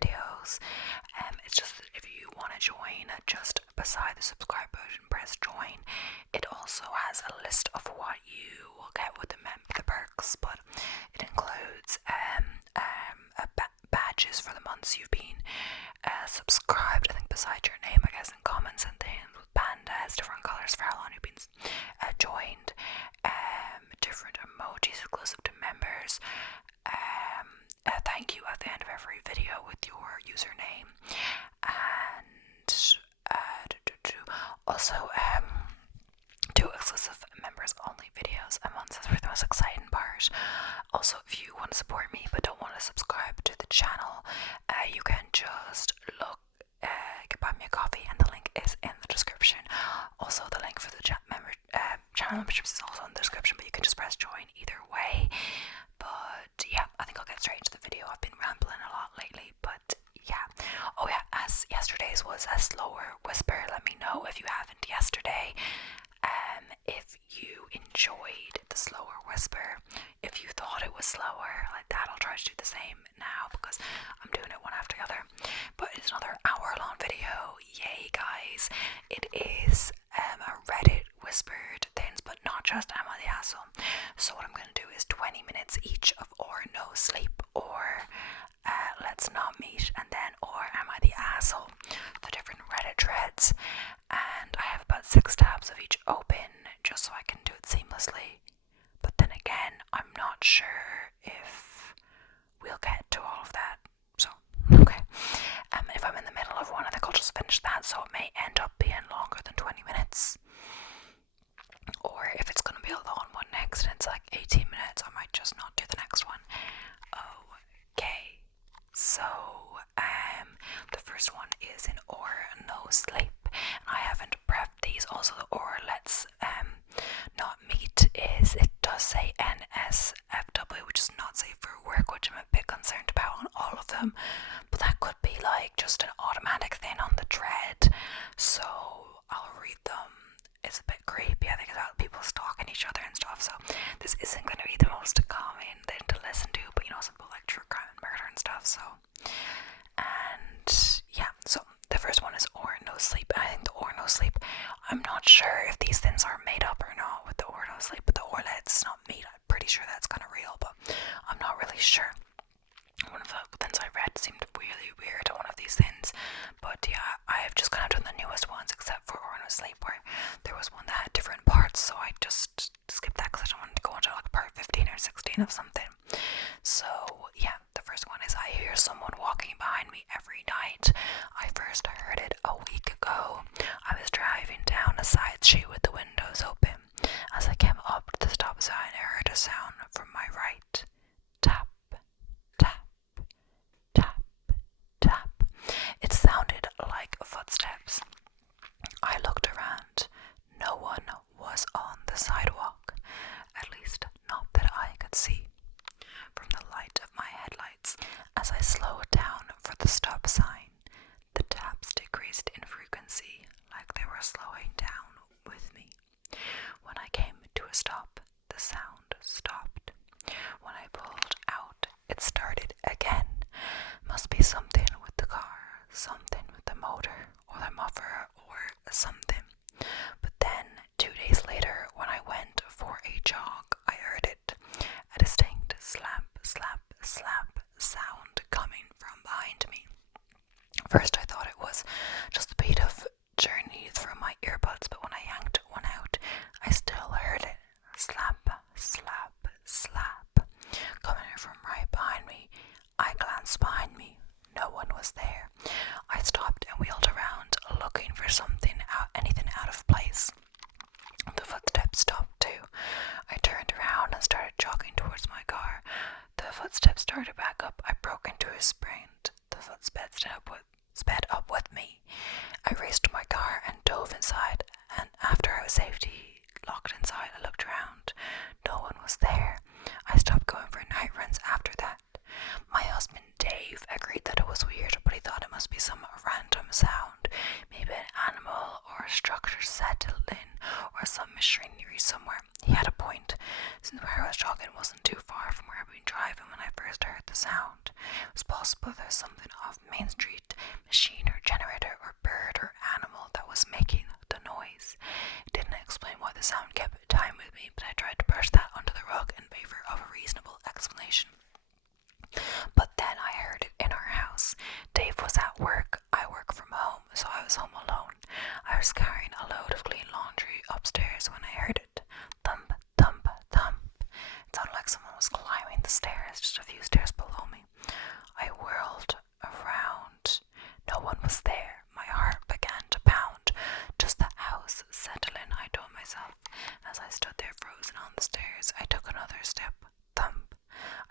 videos. It's just that if you want to join, just beside the subscribe button, press join. It also has a list of what you will get with the perks, but it includes badges for the months you've been subscribed, I think beside your name, I guess, and comments and things, with pandas, different colours for how long you've been joined, different emojis exclusive to members, thank you at the end of every video with your username, and also 2 exclusive members only videos a month. That's the most exciting part. Also, if you want to support me but don't want to subscribe to the channel, you can just buy me a coffee, and the link is in the description. Also, the link for the channel memberships is also in the description, but you can just press join either way. But yeah, I think I'll get straight into the video. I've been rambling a lot lately, but yeah. Oh yeah, as yesterday's was a slower whisper, let me know if you haven't yesterday. If you enjoyed the slower whisper, if you thought it was slower like that, I'll try to do the same now because I'm doing it one after the other. But it's another hour-long video. Yay, guys! It is a Reddit whispered things, but not just Am I the Asshole. So what I'm going to do is 20 minutes each of or no sleep or let's not meet, and then or Am I the Asshole, the different Reddit threads, and I have about 6 tabs of each open just so I can do it seamlessly. But then again, I'm not sure if we'll get to all of that. So, okay. If I'm in the middle of one, I think I'll just finish that, so it may end up being longer than 20 minutes. Or if it's going to be a long one next and it's like 18 minutes, I might just not do the next one. Okay. So, the first one is in or no sleep. And I haven't prepped these. Also, the or let's not meet it does say NSFW, which is not safe for work, which I'm a bit concerned about on all of them. But that could be like just an automatic thing on the thread. So I'll read them. It's a bit creepy. I think it's about people stalking each other and stuff. So this isn't going to be the most calming thing to listen to. But you know, some people like true crime and murder and stuff. So, and yeah, so the first one is or no sleep. And I think the or no sleep, I'm not sure if these things are made up or not with the or no sleep, but the or let's not meet, I'm pretty sure that's kind of real, but I'm not really sure. One of the things I read seemed really weird on one of these things, but yeah, I have just kind of done the newest ones except for or no sleep, where there was one that had different parts, so I just skipped that because I don't want to go into like part 15 or 16 of something. So yeah, the first one is I hear someone walking behind me every night. I first heard it a week ago. I was driving down a side street with the windows open. As I came up to the stop sign, I heard a sound from my right. Tap, tap, tap, tap. It sounded like footsteps. I looked around. No one was on the sidewalk, at least not that I could see from the light of my headlights. As I slowed down for the stop sign, the taps decreased in frequency, like they were slowing down with me. When I came to a stop, the sound stopped. When I pulled out, it started again. Must be something with the car, something with the motor, or the muffler, or something. But then, 2 days later, when I went for a jog, I heard it. A distinct slap, slap, slap sound coming from behind me. First I thought it was just a beat of Journey through my earbuds, but when I yanked one out, I still heard it. Slap, slap, slap, coming from right behind me. I glanced behind me. No one was there. I stopped and wheeled around, looking for anything out of place. The footsteps stopped too. I turned around and started jogging towards my car. The footsteps started back up. I broke into a sprint. The footsteps sped up with me. I raced to my car and dove inside, and after I was safely locked inside, I looked around. No one was there. I stopped going for night runs after that. My husband Dave agreed that it was weird, but he thought it must be some random sound, maybe an animal or a structure settled in, or some machinery somewhere. He had a point, since where I was jogging wasn't too far from where I'd been driving when I first heard the sound. It was possible there's something off Main Street machine or generator or bird or animal that was making the noise. It didn't explain why the sound kept time with me, but I tried to brush that under the rug in favor of a reasonable explanation. But then I heard it in our house. Dave was at work. I work from home, so I was home alone. I was carrying a load of clean laundry upstairs when I heard it. Thump, thump, thump. It sounded like someone was climbing the stairs just a few stairs below me. I whirled around. No one was there. My heart began to pound. Just the house settling, I told myself. As I stood there frozen on the stairs, I took another step. Thump.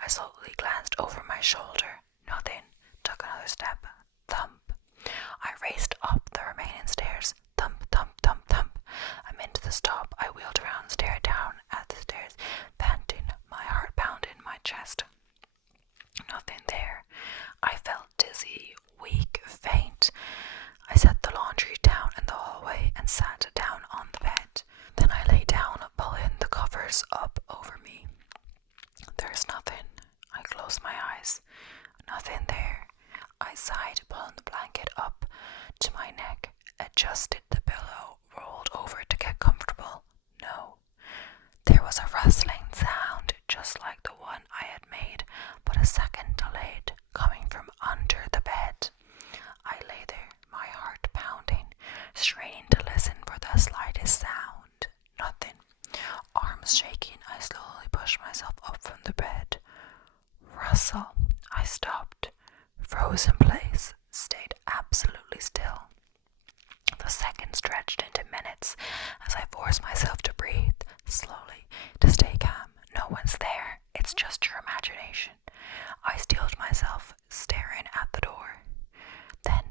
I slowly glanced over my shoulder. Nothing. Took another step. Thump. I raced up the remaining stairs. Thump, thump, thump, thump. I'm into the stop. I wheeled around, stared down at the stairs, panting, my heart pounding my chest. Nothing there. I felt dizzy, weak, faint. I set the laundry down in the hallway and sat down on the bed. Then I lay down, pulling the covers up over me. There's nothing. I closed my eyes. Nothing there. I sighed, pulling the blanket up to my neck, adjusted the pillow, rolled over to get comfortable. No. There was a rustling sound, just like the one I had made, but a second delayed, coming from under the bed. I lay there, my heart pounding, straining to listen for the slightest sound. Nothing. Arms shaking, I slowly pushed myself up from the bed. Rustle. I stopped, froze in place, stayed absolutely still. The seconds stretched into minutes as I forced myself to breathe slowly, to stay calm. No one's there. It's just your imagination. I steeled myself, staring at the door. Then,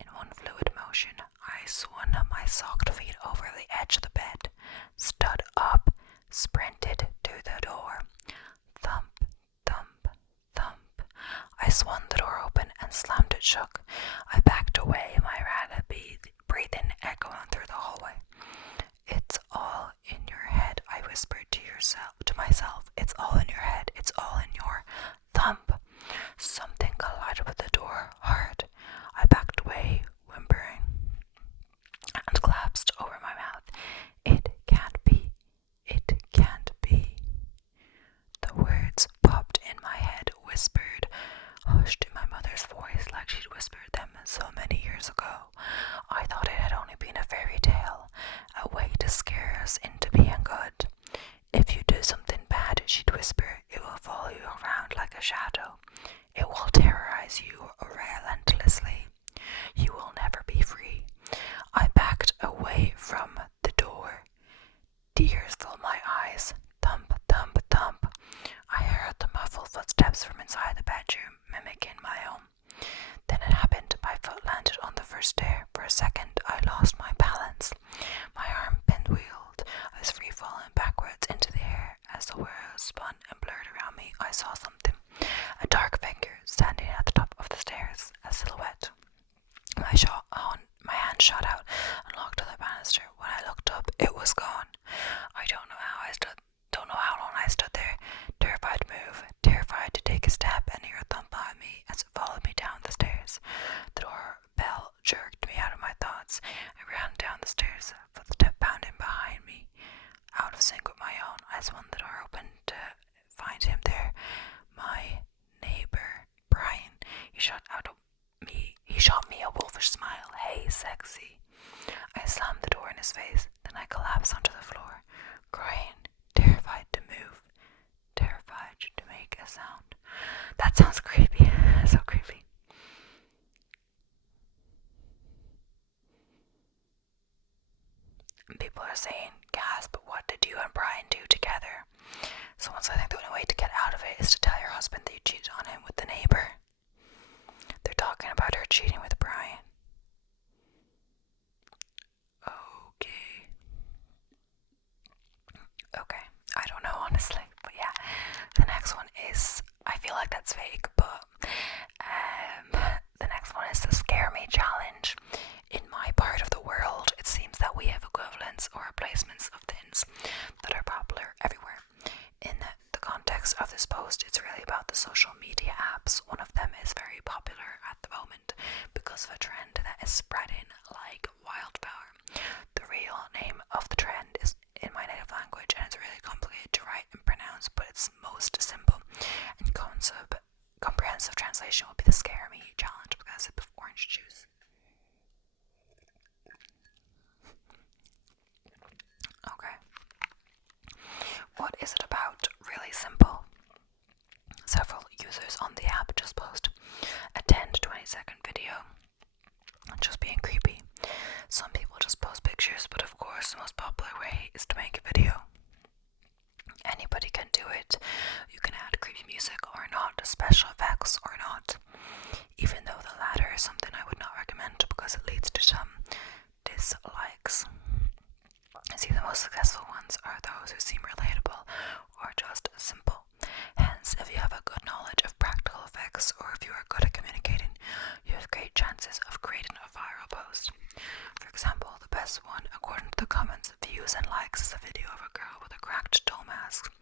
in one fluid motion, I swung my socked feet over the edge of the bed, stood up, sprinted to the door. Thump, thump, thump. I swung the door open and slammed it shut. I backed away, my rapid breathing echoing through the hallway. It's all in your head, I whispered to myself. It's all in your head. It's all in your thump. Something collided with the door hard. I backed away, whimpering, and collapsed over my mouth. It can't be. It can't be. The words popped in my head, whispered, hushed in my mother's voice like she'd whispered them so many years ago. I thought it had only been a fairy tale, a way to scare us into being good. If you do something bad, she'd whisper, it will follow you around like a shadow. It will terrorize you relentlessly. You will never be free. I backed away from the door. Tears filled my eyes. Thump, thump, thump. I heard the muffled footsteps from inside the bedroom, mimicking my own. Then it happened. My foot landed on the first stair. For a second, I lost my balance. My arm pinwheeled. I was free falling backwards into the air. As the world spun and blurred around me, I saw something. A dark figure standing at the top of the stairs, a silhouette. My hand shot out and locked on the banister. When I looked up, it was gone. I don't know how long I stood there, terrified to move, terrified to take a step, and hear a thump behind me as it followed me down the stairs. The doorbell jerked me out of my thoughts. I ran down the stairs, footstep pounding behind me, out of sync with my own. I swung the door open to find him there. My neighbor, Brian. He shot me a wolfish smile. Hey, sexy. I slammed the door in his face. Then I collapsed onto the floor, crying, terrified to move, terrified to make a sound. That sounds creepy. So creepy. People are saying, gasp, what did you and Brian do together? So once I think the only way to get out of it is to tell your husband that you cheated on him with the neighbor. They're talking about her cheating with Brian. Okay, I don't know honestly, but yeah. The next one is, I feel like that's fake, but the next one is the Scare Me Challenge. In my part of the world, it seems that we have equivalents or replacements of things that are popular everywhere. In the context of this post, it's really about the social media apps. One of them spreading like wildfire. The real name of the trend is in my native language and it's really complicated to write and pronounce, but its most simple and comprehensive translation would be the Scare Me Challenge because it's with orange juice. Okay. What is it about? Really simple. Several users on the app just post a 10 to 20 second video just being creepy. Some people just post pictures, but of course the most popular way is to make a video. Anybody can do it. You can add creepy music or not, special effects or not, even though the latter is something I would not recommend because it leads to some dislikes. I see the most successful ones are those who seem relatable or just simple. Hence, if you have a good knowledge of practical effects or if you are good at communicating, you have great chances of creating a viral post. For example, the best one, according to the comments, views and likes, is a video of a girl with a cracked doll mask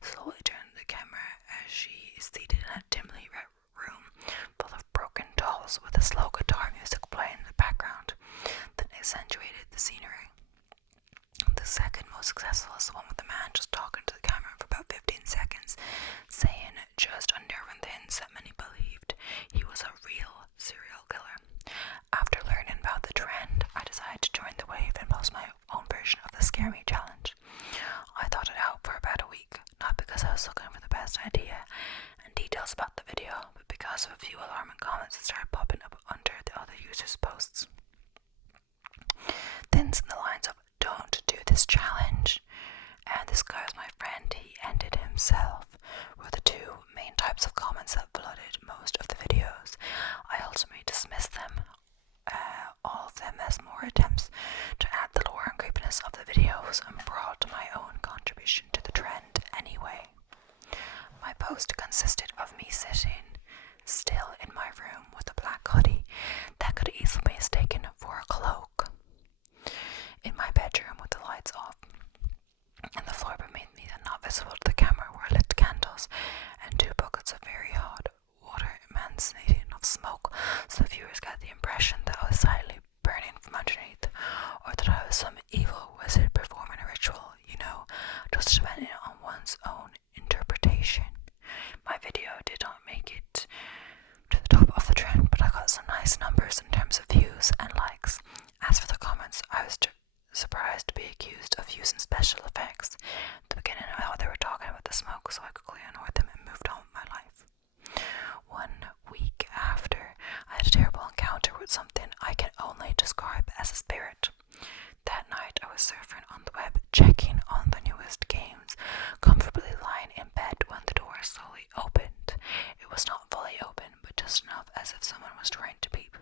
slowly turning the camera as she is seated in a dimly lit room full of broken dolls with a slow guitar music playing in the background that accentuated the scenery. The second most successful is the one with the man just talking to the camera for about 15 seconds, saying just unnerving things that many believed he was a real serial killer. After learning about the trend, I decided to join the wave and post my own version of the Scare Me Challenge. I thought it out for about a week, not because I was looking for the best idea and details about the video, but because of a few alarming comments that started popping up under the other users' posts. Things in the lines of "don't do this challenge" and "this guy is my friend, he ended himself" were the two main types of comments that flooded most of the videos. I ultimately dismissed them, all of them, as more attempts to add the lore and creepiness of the videos and brought my own contribution to the trend anyway. My post consisted of me sitting still in my room with a black hoodie that could easily be mistaken for a cloak, in my bedroom with the lights off, and the floor beneath me and not visible to the camera were lit candles and 2 buckets of very hot water emanating of smoke, so the viewers got the impression that I was silently burning from underneath, or that I was some evil wizard performing a ritual, just depending on one's own interpretation. My video did not make it to the top of the trend, but I got some nice numbers in terms of views and likes. As for the comments, I was surprised to be accused of using special effects. At the beginning, I thought they were talking about the smoke, so I quickly ignored them and moved on with my life. 1 week after, I had a terrible encounter with something I can only describe as a spirit. That night, I was surfing on the web, checking on the newest games, comfortably lying in bed when the door slowly opened. It was not fully open, but just enough as if someone was trying to peep.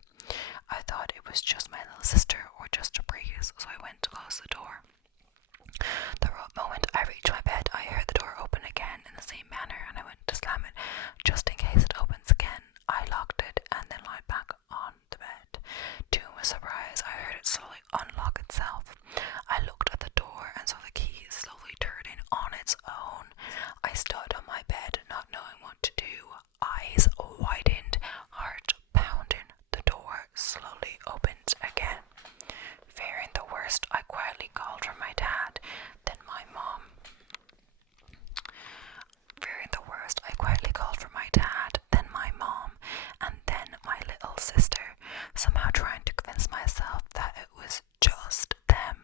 I thought it was just my little sister or just a breeze, so I went to close the door. The moment I reached my bed, I heard the door open again in the same manner, and I went to slam it, just in case it opens again. I locked it and then lied back on the bed. To my surprise, I heard it slowly unlock itself. I looked at the door and saw the key slowly turning on its own. I stood on my bed, not knowing what to do, eyes widened, heart pounding. The door slowly opened again. Fearing the worst, I quietly called for my dad, then my mom. And then my little sister, somehow trying to convince myself that it was just them.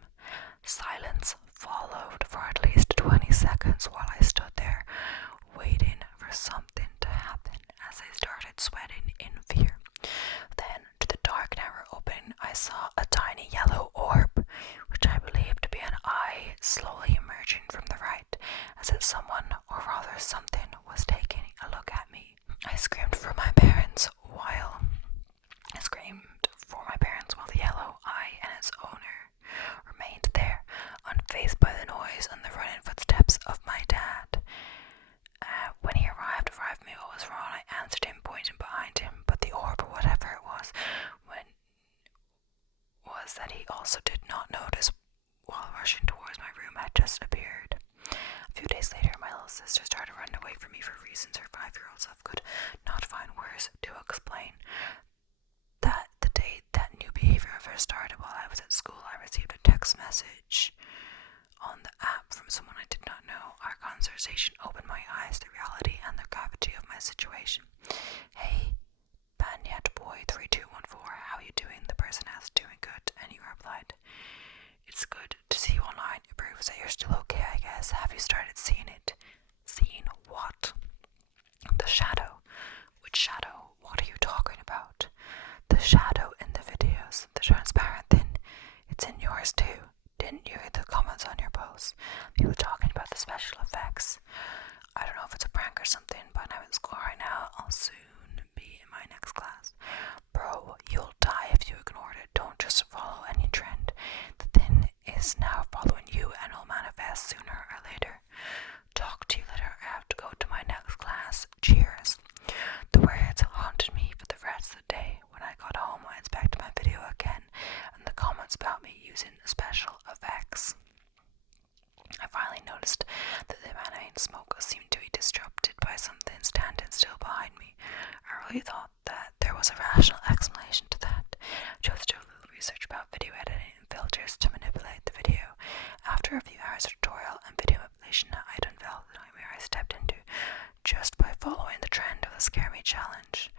Silence followed for at least 20 seconds while I stood there, waiting for something to happen as I started sweating in fear. Then, to the dark narrow opening, I saw a tiny yellow orb, which I believed to be an eye, slowly emerging from the right, as if someone, or rather something, was taking a look at me. I screamed for my parents while the yellow eye and its owner remained there, unfazed by the noise and the running footsteps of my dad. When he arrived me what was wrong, I answered him, pointing behind him, but the orb, or whatever it was that he also did not notice while rushing towards my room had just appeared. A few days later, my little sister started running away from me for reasons her 5-year-old self could not find words to explain. That the day that new behavior conversation opened my eyes to reality and the gravity of my situation. "Hey, Banyat boy 3214, how you doing?" the person asked. "Doing good," and you replied. "It's good to see you online. It proves that you're still okay, I guess. Have you started seeing it?" "Seeing what?" "The shadow." "Which shadow? What are you talking about?" "The shadow in the videos, the transparent thing. It's in yours too. Didn't you read the comments on your post? People talking about the special effects." "I don't know if it's a prank or something, but I'm at school right now. I'll soon be in my next class." "Bro, you'll die if you ignored it. Don't just follow any trend. The thing is now following you and will manifest sooner or later." "Talk to you later. I have to go to my next class. Cheers." The words haunted me for the rest of the day. When I got home, I inspected my video again and the comments about me using special effects. I finally noticed that the emanating smoke seemed to be disrupted by something standing still behind me. I really thought that there was a rational explanation to that. I chose to do a little research about video editing and filters to manipulate the video. After a few hours of tutorial and video manipulation, I unveiled the nightmare I stepped into just by following the trend of the Scare Me challenge.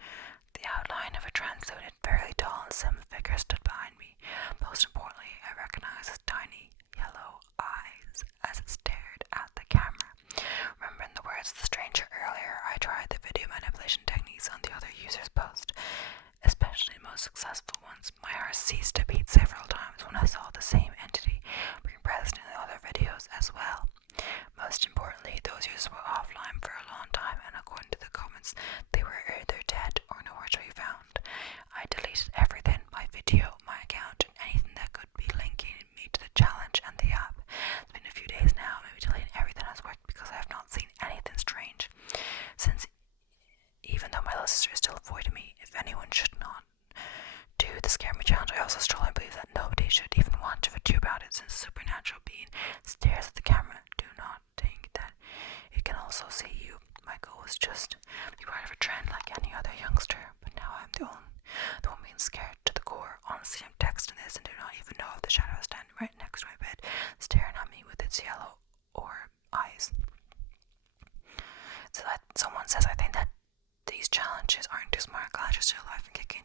The outline of a translucent, fairly tall and slim figure stood behind me. Most importantly, I recognized its tiny yellow eyes as it stared at the camera. Remembering the words of the stranger earlier, I tried the video manipulation techniques on the other users' post, especially most successful ones. My heart ceased to beat several times when I saw the same entity being present in the other videos as well. Most importantly, those users were offline for a long time, and according to the comments, they were either dead or nowhere to be found. I deleted everything, my video, my account, and anything that could be linking me to the challenge and the app. It's been a few days now, maybe deleting everything has worked because I have not seen anything strange. Since even though my little sister is still avoiding me, if anyone should not do the Scare Me challenge, I also strongly believe that nobody should even want to video about it, since a supernatural being stares at the camera. Do not think that it can also see you. My goal was just be part of a trend like any other youngster, but now I'm the one being scared to the core. Honestly, I'm texting this and do not even know if the shadow is standing right next to my bed, staring at me with its yellow or eyes. So that someone says, "I think that these challenges aren't too smart. Glad you're still alive and kicking.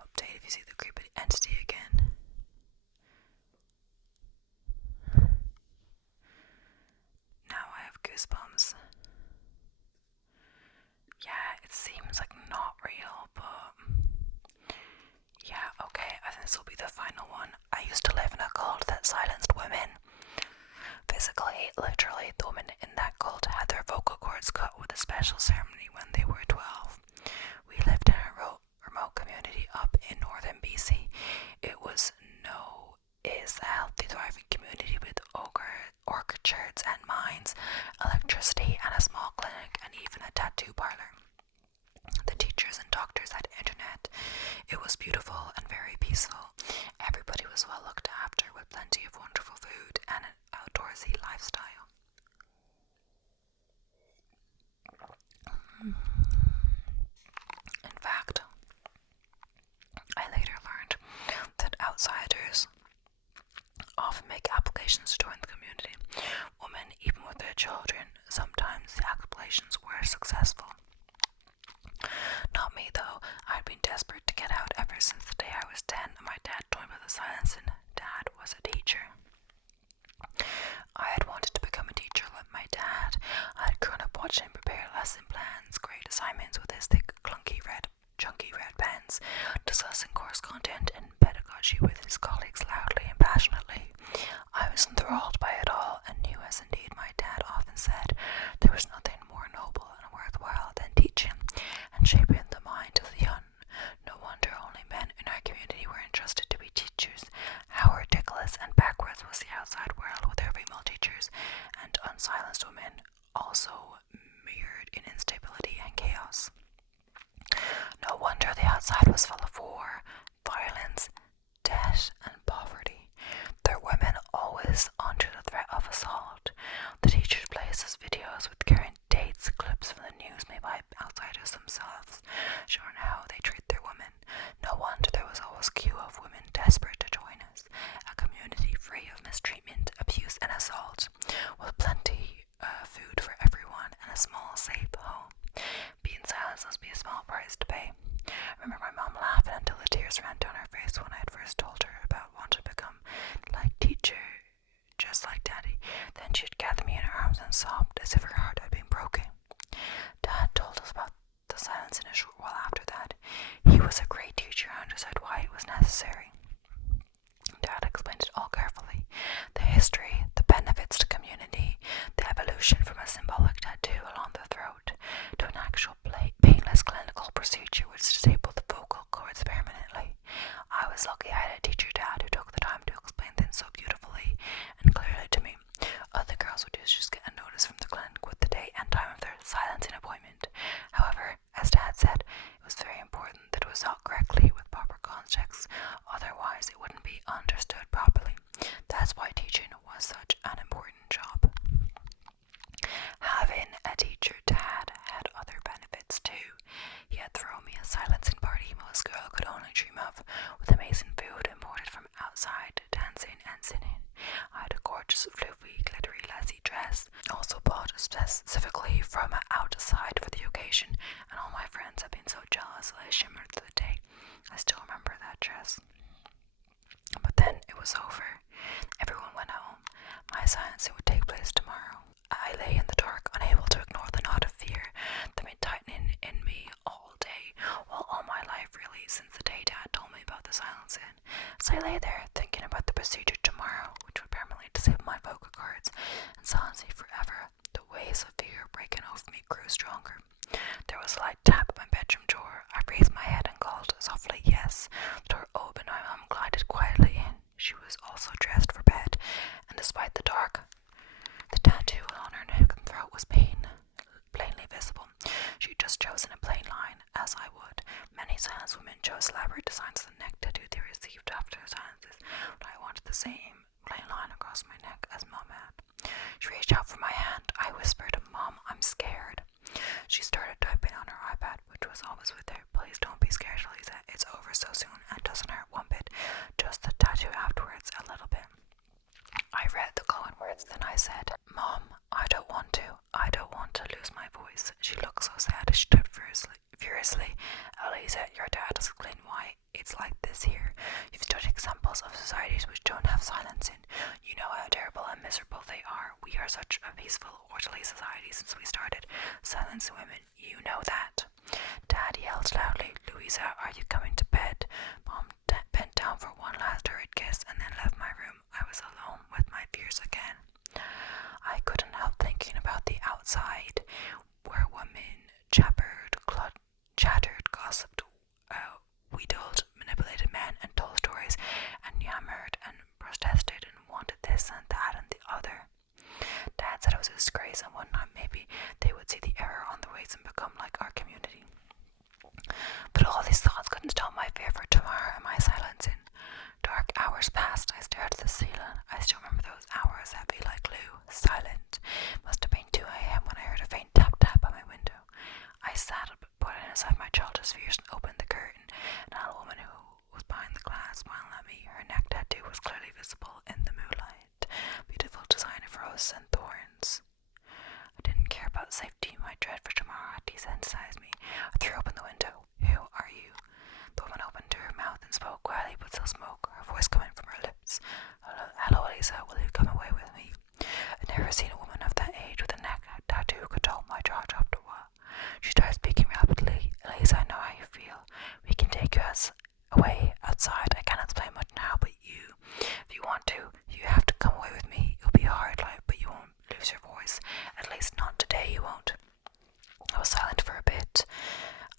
Update if you see the creepy entity again." Now I have goosebumps. Yeah, it seems like not real, but yeah, okay, I think this will be the final one. I used to live in a cult that silenced women. Physically, literally, the women in that cult had their vocal cords cut with a special ceremony when they were 12. We lived in a remote community up in northern BC. It was a healthy, thriving community with orchards and mines, electricity and a small clinic, and even a tattoo parlor. The teachers and doctors had internet. It was beautiful and very peaceful. Everybody was well looked after with plenty of wonderful food and an outdoorsy lifestyle. In fact, I later learned that outsiders often make applications to join the community. Women, even with their children, sometimes the applications were successful. Not me, though. I'd been desperate to get out ever since the day I was 10 and my dad told me about the silencing. Dad was a teacher. I had wanted to become a teacher like my dad. I had grown up watching him prepare lesson plans, grade assignments with his thick, chunky red pens, discussing course content and pedagogy with his colleagues loudly and passionately. I was enthralled by it all and knew, as indeed my dad often said, there was nothing more noble and worthwhile than teaching and shaping the mind of the young. No wonder only men in our community were entrusted to be teachers. How ridiculous and backwards was the outside world with their female teachers, and unsilenced women also mirrored in instability and chaos. No wonder the outside was full of war, violence, death, and was necessary. Dad explained it all carefully. The history, the benefits to community, the evolution from a symbolic tattoo along the throat to an actual painless clinical procedure which disabled the vocal cords permanently. I was lucky I had a teacher dad who took the time to explain things so beautifully and clearly to me. Other girls would just get a notice from the clinic with the date and time of their silencing appointment. However, as Dad said, it was very important that it was taught correctly with proper context, otherwise it wouldn't be understood properly. That's why teaching was such an important job. Having a teacher dad had other benefits too. He had thrown me a silencing party most girls could only dream of, with amazing food imported from outside, dancing and singing. I had a gorgeous, floofy, glittery, lacy dress, also bought specifically from outside for the occasion, and all my friends had been so jealous that I shimmered through the day. I still remember that dress. But then it was over. Everyone went home. My silencing would take place tomorrow. I lay in the dark, unable to ignore the knot of fear that been tightening in me all day, well, all my life really, since the day Dad told me about the silencing. So I lay there thinking about the procedure tomorrow, which would permanently disable my vocal cords and silence me forever. The waves of fear breaking over me grew stronger. There was a light tap at my bedroom door. I raised my head and called softly, yes. The door opened. My mum glided quietly in. She was also dressed for bed, and despite the dark, the tattoo on her neck and throat was plainly visible. She had just chosen a plain line, as I would. Many silenced women chose elaborate designs of the neck tattoo they received after silences, but I wanted the same plain line across my neck as Mum had. She reached out for my hand. I whispered, Mom, I'm scared. She started typing on her iPad, which was always with her. Please don't be scared, Lisa. It's over so soon and doesn't hurt one bit. Just the tattoo afterwards, a little bit. I read the glowing words, then I said, Mom, I don't want to. I don't want to lose my voice. She looked so sad as she typed furiously. Eliza, your dad has explained why it's like this here. You've studied examples of societies which don't have silencing. You know how terrible and miserable they are. We are such a peaceful, orderly society since we started silencing women. You know that. Dad yelled loudly, Louisa, are you coming to bed? Mom bent down for one last hurried kiss and then left my room. I was alone with my fears again. I couldn't help thinking about the outside, where women chattered, gossiped, wheedled, manipulated men, and told stories, and yammered, and protested, and wanted this and that and the other. Dad said it was a disgrace, and one night maybe they would see the error on the ways and become like our community. But all these thoughts couldn't stop my fear for tomorrow and my silencing. Dark hours passed. I stared at the ceiling. I still remember those hours, heavy like glue, silent. Must have been 2 a.m. when I heard a faint tap-tap at my window. I sat up, put it aside my childish fears, and opened the curtain. And a woman who was behind the glass smiling at me. Her neck tattoo was clearly visible in the moonlight. Beautiful design of roses and thorns. I didn't care about safety. My dread for tomorrow had desensitized me. I threw open the window. Who are you? The woman opened her mouth and spoke quietly but still smoke, her voice coming from her lips. Hello, Elisa, will you come away with me? I'd never seen a woman of that age with a neck tattoo could hold my jaw dropped a while. She started speaking rapidly. Elisa, I know how you feel. We can take you away outside. I can't explain much now, but if you want to, you have to come away with me. It'll be a hard life, but you won't lose your voice. At least not today, you won't. I was silent for a bit.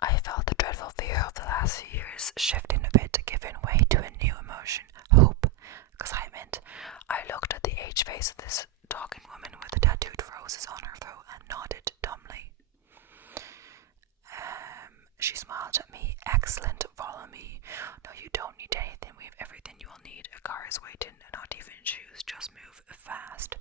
I felt the dreadful fear of the last few years shifting a bit, giving way to a new emotion, hope, excitement. I looked at the aged face of this talking woman with the tattooed roses on her throat and nodded dumbly. She smiled at me. Excellent, follow me. No, you don't need anything. We have everything you will need. A car is waiting, not even shoes. Just move fast.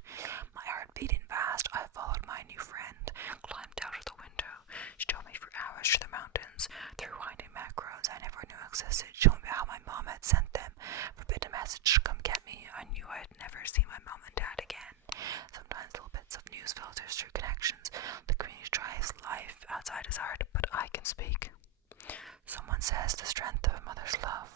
My heart beating fast, I followed my new friend, climbed out of the window. She drove me for hours through the mountains, through winding back roads I never knew existed, showing me how my mom had sent them. Forbid a message to come get me. I knew I'd never see my mom and dad again. Sometimes little bits of news filters through connections. The community drives life outside his heart, but I can speak. Someone says the strength of a mother's love.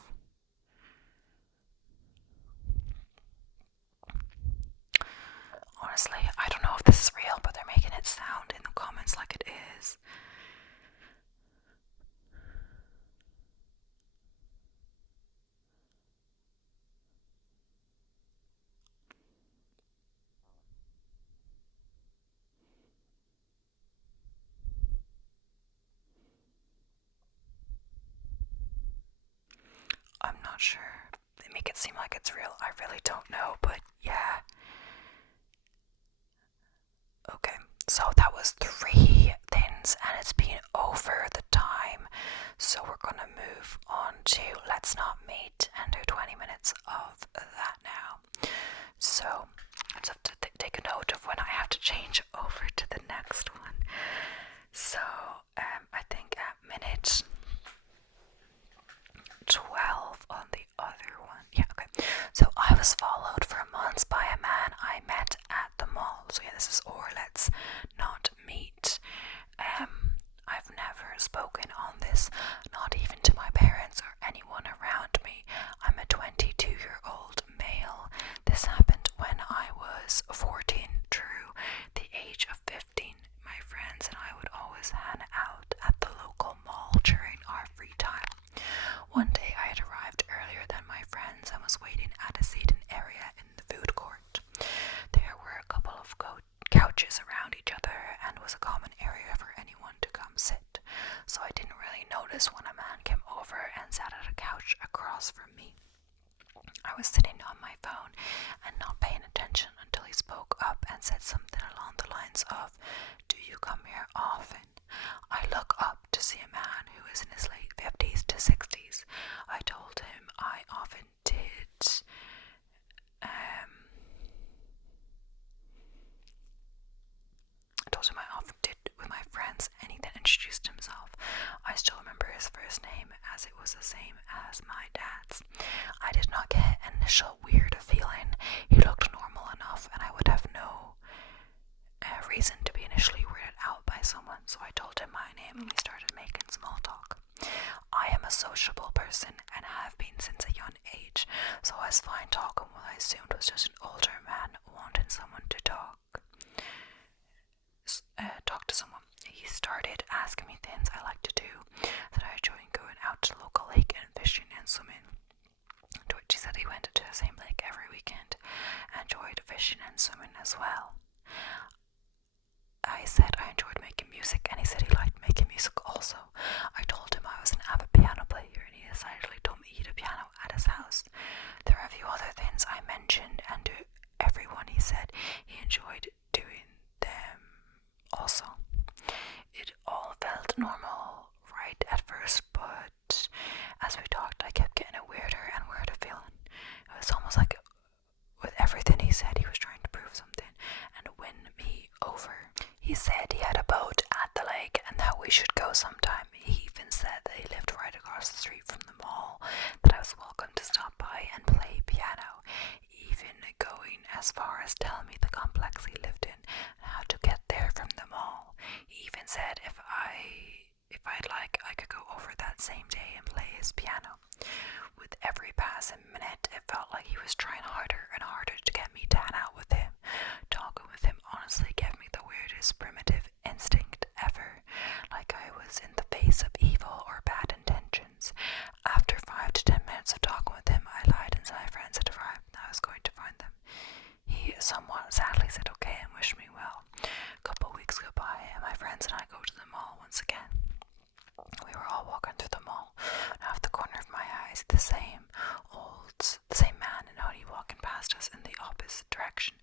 not sure. They make it seem like it's real. I really don't know, but yeah. Okay, so that was 3 things, and it's been over the time. So we're gonna move on to Let's Not Meet and do 20 minutes of that now. So I just have to take a note of when I have to change over to the next one. So I think at minute 12 on the other one. Yeah, okay. So I was followed for months by a man I met at the mall. So yeah, this is Or Let's Not Meet. I've never spoken on this, not even to my parents or anyone around me. I'm a 22-year-old male. This happened when I was 14, true, the age of 15. My friends and I would always hang out at the local mall during our free time. One day I had arrived earlier than my friends and was waiting at a seating area in the food court. There were a couple of couches around each other and was a common area for anyone to come sit. So I didn't really notice when a man came over and sat at a couch across from me. I was sitting on my phone and not paying attention until he spoke up and said something along the lines of, "Do you come here often?" I look up to see a man who is in his late 50s to 60s. I told him I often did. With my friends, and he then introduced himself. I still remember his first name as it was the same as my dad's. I did not get an initial weird feeling. He looked normal enough, and I would have no reason to be initially weirded out by someone, so I told him my name and we started making small talk. I am a sociable person and have been since a young age, so I was fine talking what I assumed was just an older man wanting someone to talk to someone. He started asking me things I like to do, that I enjoyed going out to the local lake and fishing and swimming. To which he said he went to the same lake every weekend and enjoyed fishing and swimming as well. I said I enjoyed making music, and he said he liked making music also. I told him I was an avid piano player, and he decidedly told me he had a piano at his house. There are a few other things I mentioned, and to everyone he said he enjoyed doing them also. It all felt normal right at first, but as we talked I kept getting a weirder and weirder feeling. It was almost like with everything he said he was trying to prove something and win me over. He said he had a boat at the lake and that we should go sometime. He even said that he lived right across the street from the mall, that I was welcome to stop by and play piano, even going as far as telling me the complex he lived in and how to get there from the mall. He even said if I'd like, I could go over that same day and play his piano. With every passing minute, it felt like he was trying harder and harder to get me to hang out with him. Talking with him honestly gave me the weirdest primitive instinct ever, like I was in the face of evil or bad intentions. After 5 to 10 minutes of talking with him, I lied and said my friends had arrived and I was going to find them. He somewhat sadly said okay and wished me well. A couple of weeks go by and my friends and I go to the mall once again. We were all walking through the mall, and out of the corner of my eyes, the same man and hoodie walking past us in the opposite direction.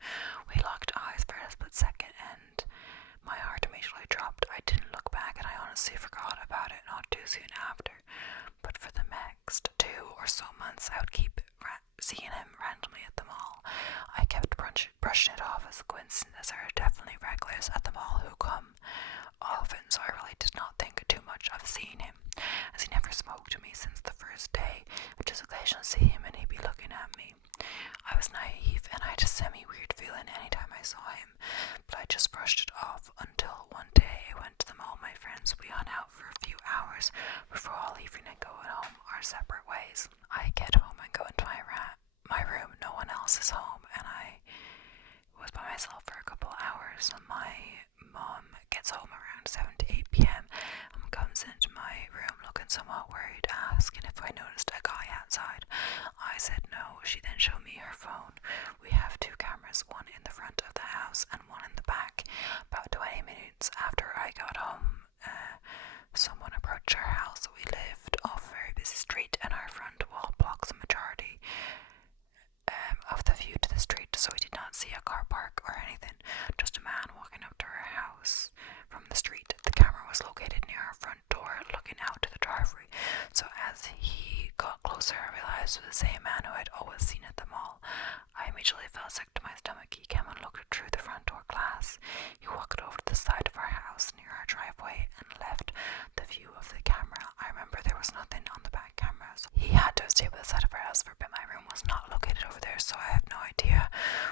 We locked eyes for a split second, and my heart immediately dropped. I didn't look back, and I honestly forgot about it not too soon after. But for the next 2 or so months, I would keep seeing him randomly at the mall. I kept brushing it off as a coincidence, as there are definitely regulars at the mall who come often, so I really did not think too much of seeing him, as he never spoke to me since the first day. I just occasionally see him and he'd be looking at me. I was naive and I had a semi-weird feeling anytime I saw him, but I just brushed it off until one day I went to the mall with my friends. We hung out for a few hours before all leaving and going home our separate ways. I get home and go into my room. No one else is home, and I was by myself for a couple hours. My mom gets home around 7 to 8 p.m. and comes into my room looking somewhat worried, asking if I noticed a guy outside. I said no. She then showed me her phone. We have 2 cameras, one in the front of the house and one in the back. About 20 minutes after I got home, someone approached our house. We lived off a very busy street and our front wall blocks the car park or anything, just a man walking up to our house from the street. The camera was located near our front door, looking out to the driveway. So as he got closer, I realized it was the same man who I'd always seen at the mall. I immediately felt sick to my stomach. He came and looked through the front door glass. He walked over to the side of our house near our driveway and left the view of the camera. I remember there was nothing on the back camera, so he had to have stayed with the side of our house for a bit. My room was not located over there, so I have no idea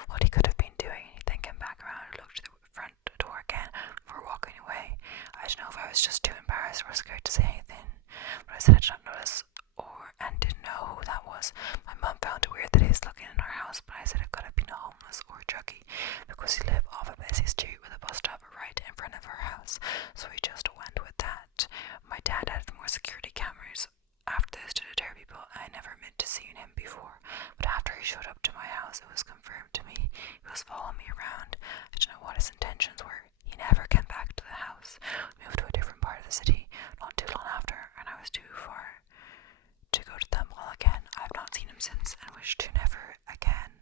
what he could have been doing. He then came back around and looked through the front door again before walking away. I don't know if I was just too embarrassed or scared to say anything, but I said I did not notice and didn't know who that was. My mum found it weird that he was looking in our house, but I said it could have been a homeless or a druggie because he lived off a busy street with a bus stop right in front of our house, so we just went with that. My dad added more security cameras after this to deter people. I never admitted to seeing him before, but after he showed up to my house, it was confirmed to me he was following me around. I don't know what his intentions were. He never came back to the house. We moved to a different part of the city not too long after, and I was too far to go to the mall again. I have not seen him since and wish to never again.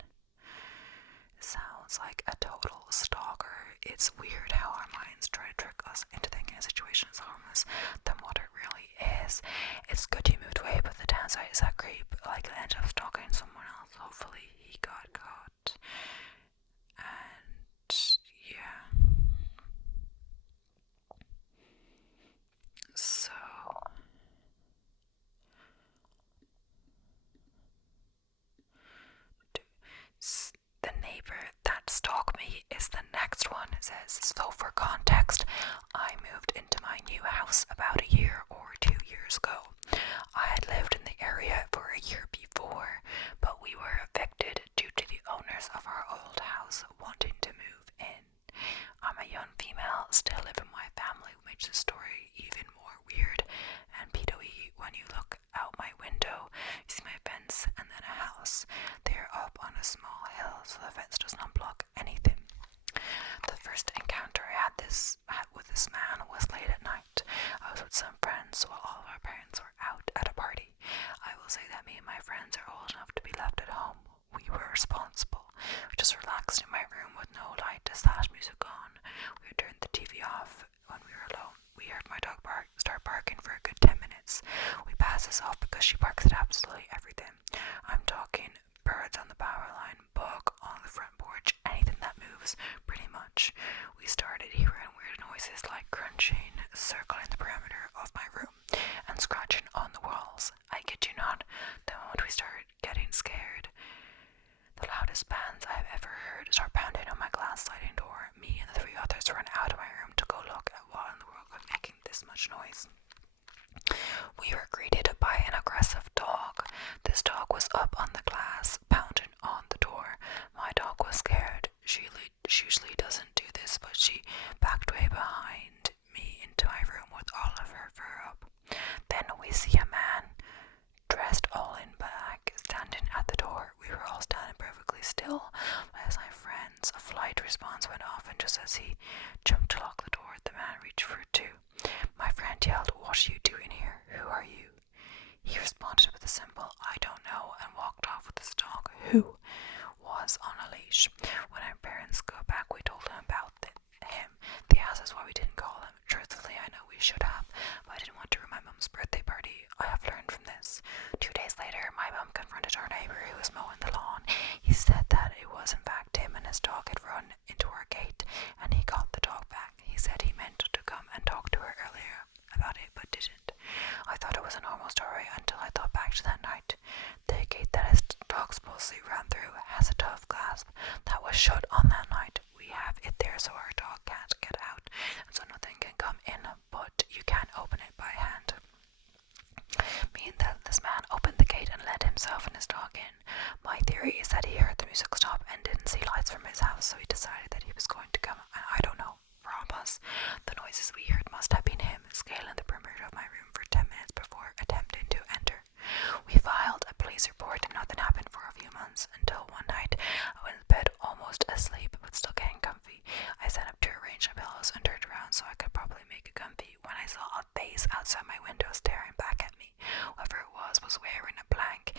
It sounds like a total stalker. It's weird how our minds try to trick us into thinking a situation is harmless than what it really is. It's good he moved away, but the downside is that creep likely ended up stalking someone else. Hopefully he got caught. And yeah. So the neighbor that stalked me is the next one. It says, so for context, I moved into my new house about a year or 2 years ago. I had lived in the area for a year before, but we were evicted due to the owners of our old house wanting to move in. I'm a young female, still living with my family, which makes the story even more weird and pedo-y. When you look out my window, you see my fence and then a house. They're up on a small hill, so the fence does not block anything. The first encounter I had with this man was late at night. I was with some friends while all of our parents were out at a party. I will say that me and my friends are old enough to be left at home. We were responsible. We just relaxed in my room with no light / music on. We had turned the TV off when we were alone. We heard my dog start barking for a good 10 minutes. We passed this off because she barks at absolutely everything. I'm talking birds on the power line, bug on the front porch, anything that moves, pretty much. We started hearing weird noises like crunching, circling the perimeter of my room, and scratching on the walls. I kid you not, the moment we started getting scared, the loudest bands I've ever heard start pounding on my glass sliding door. Me and the 3 others ran out of my room to go look at what in the world was making this much noise. We were greeted by an aggressive dog. This dog was up on the glass, pounding on the door. My dog was scared. She usually doesn't do this, but she backed way behind me into my room with all of her fur up. Then we see a man dressed all in black standing at the door. We were all standing perfectly still as my friend's flight response went off, and just as he jumped to lock the door, the man reached for it too. My friend yelled, "What are you doing here? Who are you?" He responded with a simple, "I don't know," and walked off with his dog, who was on a leash. When our parents got back, we told him about him. They asked us why we didn't call him. Truthfully, I know we should have, but I didn't want to ruin my mum's birthday party. I have learned from this. 2 days later, my mum confronted our neighbour who was mowing the lawn. He said that it was in fact him and his dog had run into our gate, and he got the dog back. He said he meant to come and talk to her earlier about it, but didn't. I thought it was a normal story until I thought back to that night. The gate that his dog supposedly ran through has a tough clasp that was shut on that night. We have it there so our dog can't get out, and so nothing can come in, but you can open it by hand. Meaning that this man opened the gate and let himself and his dog in. My theory is that he heard the music stop and didn't see lights from his house, so he decided that he was going to come, and I don't know, rob us. The noises we heard must have been him scaling the perimeter of my room for 10 minutes before attempting to enter. We filed a police report and nothing happened for a few months, until one night I went to bed almost asleep but still getting comfy. I sat up to arrange my pillows and turned around so I could probably make it comfy when I saw a face outside my window staring back at me. Whoever it was wearing a black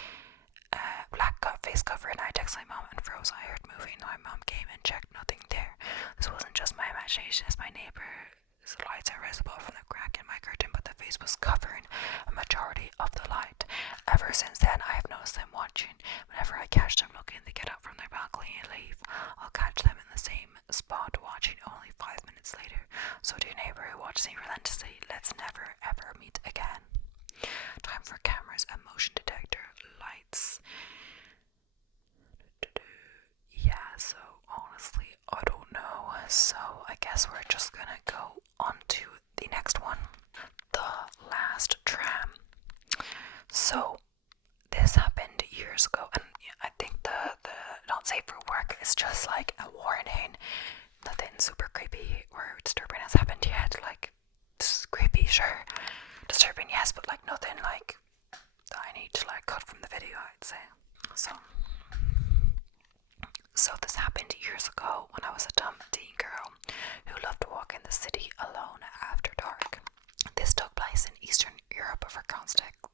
face cover, and I texted my mom and for windows I heard moving. My mom came and checked, nothing there. This wasn't just my imagination, as my neighbor's lights are visible from the crack in my curtain, but the face was covering a majority of the light. Ever since then, I have noticed them watching. Whenever I catch them looking, they get up from their balcony and leave. I'll catch them in the same spot watching only 5 minutes later. So dear neighbor who watches me relentlessly, let's never ever meet again. Time for cameras and motion detector lights. Yeah, so honestly, I don't know. So I guess we're just gonna go on to the next one. The last tram. So this happened years ago, and I think the not safe for work is just like a warning. Nothing super creepy or disturbing has happened yet. Like, this is creepy, sure. Disturbing, yes, but like nothing like I need to like cut from the video, I'd say. So this happened years ago when I was a dumb teen girl who loved to walk in the city alone after dark. This took place in Eastern Europe for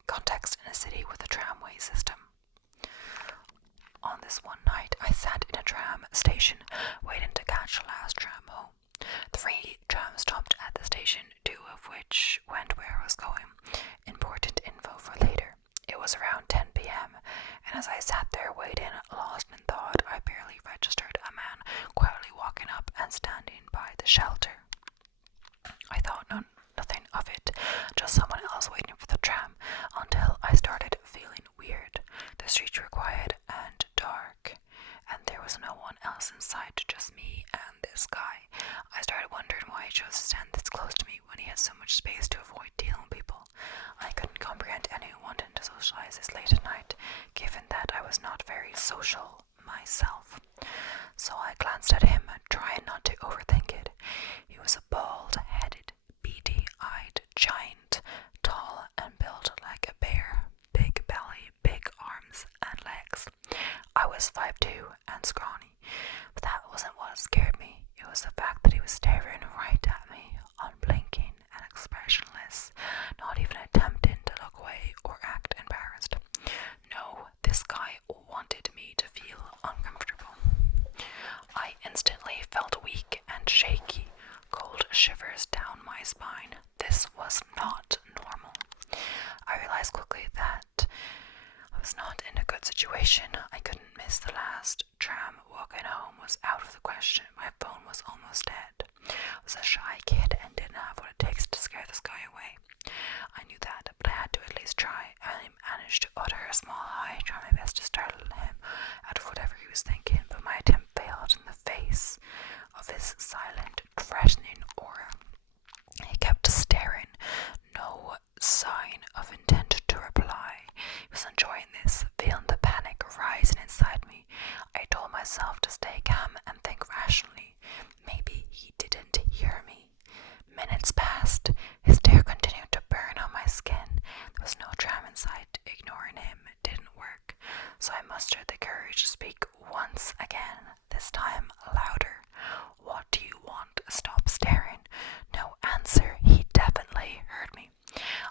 context, in a city with a tramway system. On this one night, I sat in a tram station waiting to catch the last tram home. 3 trams stopped at the station, 2 of which went where I was going. Important info for later. It was around 10 p.m, and as I sat there waiting, lost in thought, I barely registered a man quietly walking up and standing by the shelter. I thought nothing of it, just someone else waiting for the tram, until I started feeling weird. The streets were quiet and dark, and there was no one else in sight, just me and this guy. I started wondering why he chose to stand this close to me when he had so much space to avoid dealing with people. I couldn't comprehend anyone wanting to socialize this late at night, given that I was not very social myself. So I glanced at him, trying not to overthink it. He was a bald-headed, beady-eyed giant, tall and built like a bear, big belly, big arms and legs. I was 5'2" and scrawny, but that wasn't what scared me. It was the fact that he was staring right at me, unblinking and expressionless, not even attempting to look away or act embarrassed. No, this guy wanted me to feel uncomfortable. I instantly felt weak and shaky, cold shivers down my spine. This was not normal. I realized quickly that I was not in a good situation. I couldn't miss the last tram. Walking home was out of the question. My phone was almost dead. I was a shy kid and didn't have what it takes to scare this guy away. I knew that, but I had to at least try, and I managed to utter a small hi, trying my best to startle him out of whatever he was thinking, but my attempt failed in the face of his silent, threatening aura. He kept staring, no sign of intent to reply. He was enjoying this, feeling the panic rising inside me. I told myself to stay calm and think rationally. Maybe he didn't hear me. Minutes passed. His stare continued to burn on my skin. There was no tram in sight. Ignoring him didn't work, so I mustered the courage to speak once again, this time louder. What do you want? Stop staring. No answer. He definitely heard me.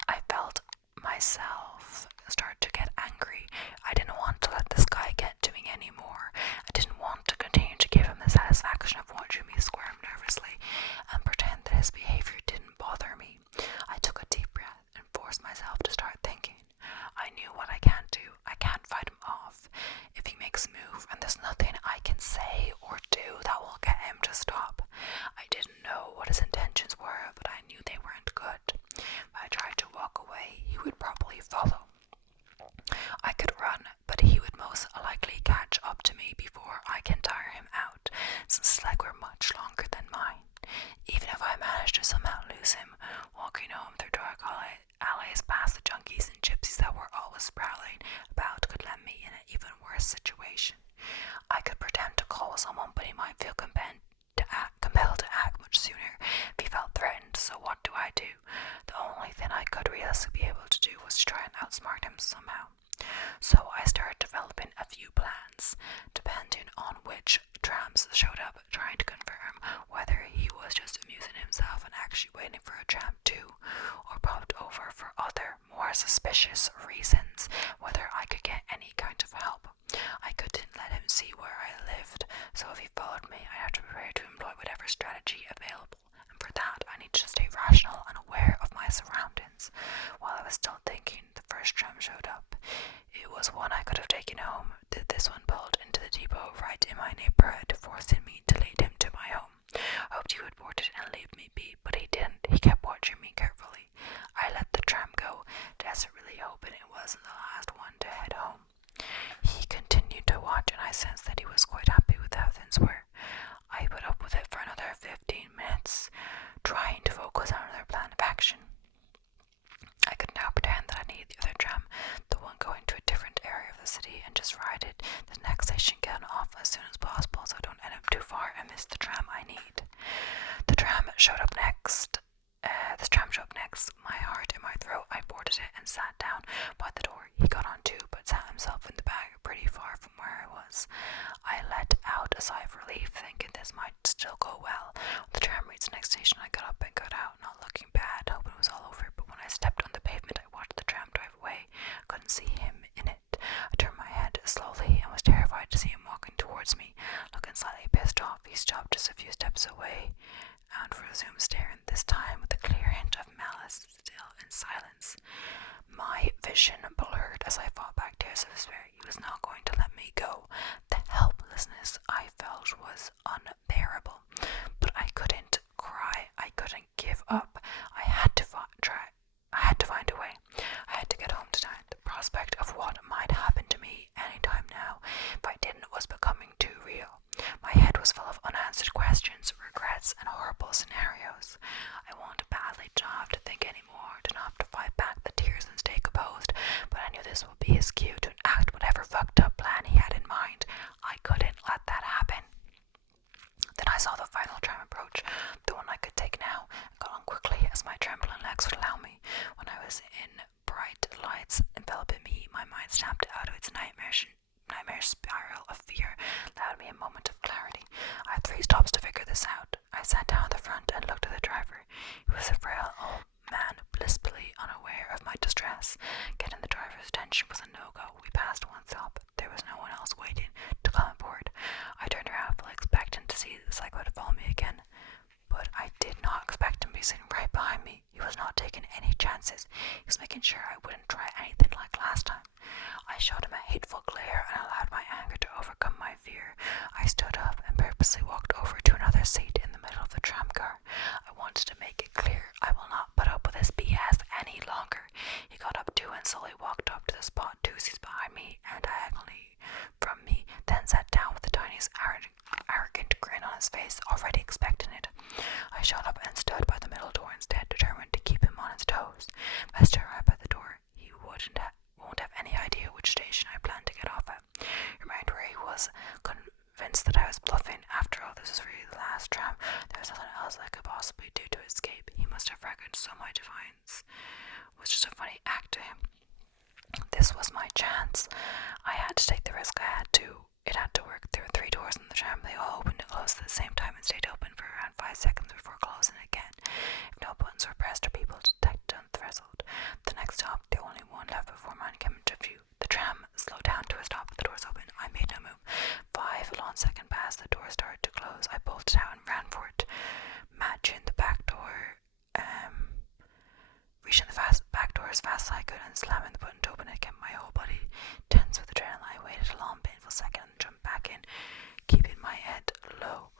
I felt myself start to get angry. I didn't want to let this guy get to me anymore. I didn't want to continue to give him the satisfaction of watching me squirm nervously and pretend that his behavior didn't bother me. I took a deep breath and forced myself to start thinking. I knew what I can't do. I can't fight him off. If he makes a move, and there's nothing I can say or do that will get him to stop. I didn't know what his intentions were, but I knew they weren't good. If I tried to walk away, he would probably follow. I could run, but he would most likely catch up to me before I can tire him out, since his legs were much longer than mine. Even if I managed to somehow lose him, walking home through dark alleys past the junkies and gypsies that were always prowling about could land me in an even worse situation. I could pretend to call someone, but he might feel compelled to act much sooner if he felt threatened. So what do? The only thing I could realistically be able to do was to try and outsmart him somehow. So I started developing a few plans, depending on which trams showed up, trying to confirm whether he was just amusing himself and actually waiting for a tram too, or popped over for other, more suspicious reasons, whether I could get any kind of help. I couldn't let him see where I sensed that he was quite happy with how things were. I put up with it for another 15 minutes, trying to focus on another plan of action. I could now pretend that I needed the other tram, the one going to a different area of the city, and just ride it to the next station, get off as soon as possible so I don't end up too far and miss the tram I need. The tram showed up next. My heart in my throat. I boarded it and sat down by the door. He got on too, but sat himself in the back pretty far from where I was. I let out a sigh of relief, thinking this might still go well. When the tram reached the next station, I got up and got out, not looking bad, hoping it was all over. But when I stepped on the pavement, I watched the tram drive away. I couldn't see him in it. I turned my head slowly and was terrified to see him walking towards me, looking slightly pissed off. He stopped just a few steps away and resumed staring, this time with a clear hint of malice, still in silence. My vision blurred as I fought back tears of despair. He was not going to let me go. The helplessness I felt was unbearable, but I couldn't cry. I couldn't give up. I had to find a way. I had to get home tonight. The prospect of what might happen to me anytime now, if I didn't, was becoming too real. My head was full of unanswered questions, regrets, and horrible scenarios. I wanted badly to not have to think anymore, to not have to fight back the tears and stay composed, but I knew this would be his cue to enact whatever fucked up plan he had in mind. I couldn't let that happen. Then I saw the final tram approach, the one I could take now, and got on quickly as my trembling legs would allow me. When I was in bright lights enveloping me, my mind snapped out of its nightmare spiral of fear, allowed me a moment of clarity. I had 3 stops to figure this out. I sat down at the front and looked at the driver. He was a frail old man, blissfully unaware of my distress. Getting the driver's attention was a no-go. We passed one stop. There was no one else waiting to come aboard. I turned around, fully expecting to see the cycle would follow me again. But I did not expect him to be sitting right behind me. He was not taking any chances. He was making sure I wouldn't try anything like last time. I shot him a hateful glare and allowed my anger to overcome my fear. I stood up and purposely walked over to another seat in the middle of the tram car. I wanted to make it clear I will not put up with this BS any longer. He got up too and slowly walked up to the spot 2 seats behind me and diagonally from me, then sat down with the tiniest arrogant grin on his face, already expecting it. I shot up and stood by the middle door instead, determined to keep him on his toes. As I arrived by the door, he won't have any idea which station I planned to get off at. Remained where he was, convinced that I was bluffing. After all, this was really the last tram. There was nothing else I could possibly do to escape. He must have reckoned so my defiance was just a funny act to him. This was my chance. I had to take the risk. It had to work. There were 3 doors in the tram. They all opened and closed at the same time and stayed open for around 5 seconds before closing again. If no buttons were pressed or people detected on the threshold. The next stop, the only one left before mine came into view. The tram slowed down to a stop with the doors open. I made no move. 5 long seconds passed. The door started to close. I bolted out and ran for it, matching the back door, reaching the back door as fast as I could and slamming the button to open it again. My whole body tense with adrenaline. I waited a long, painful second and jumped back in, keeping my head low.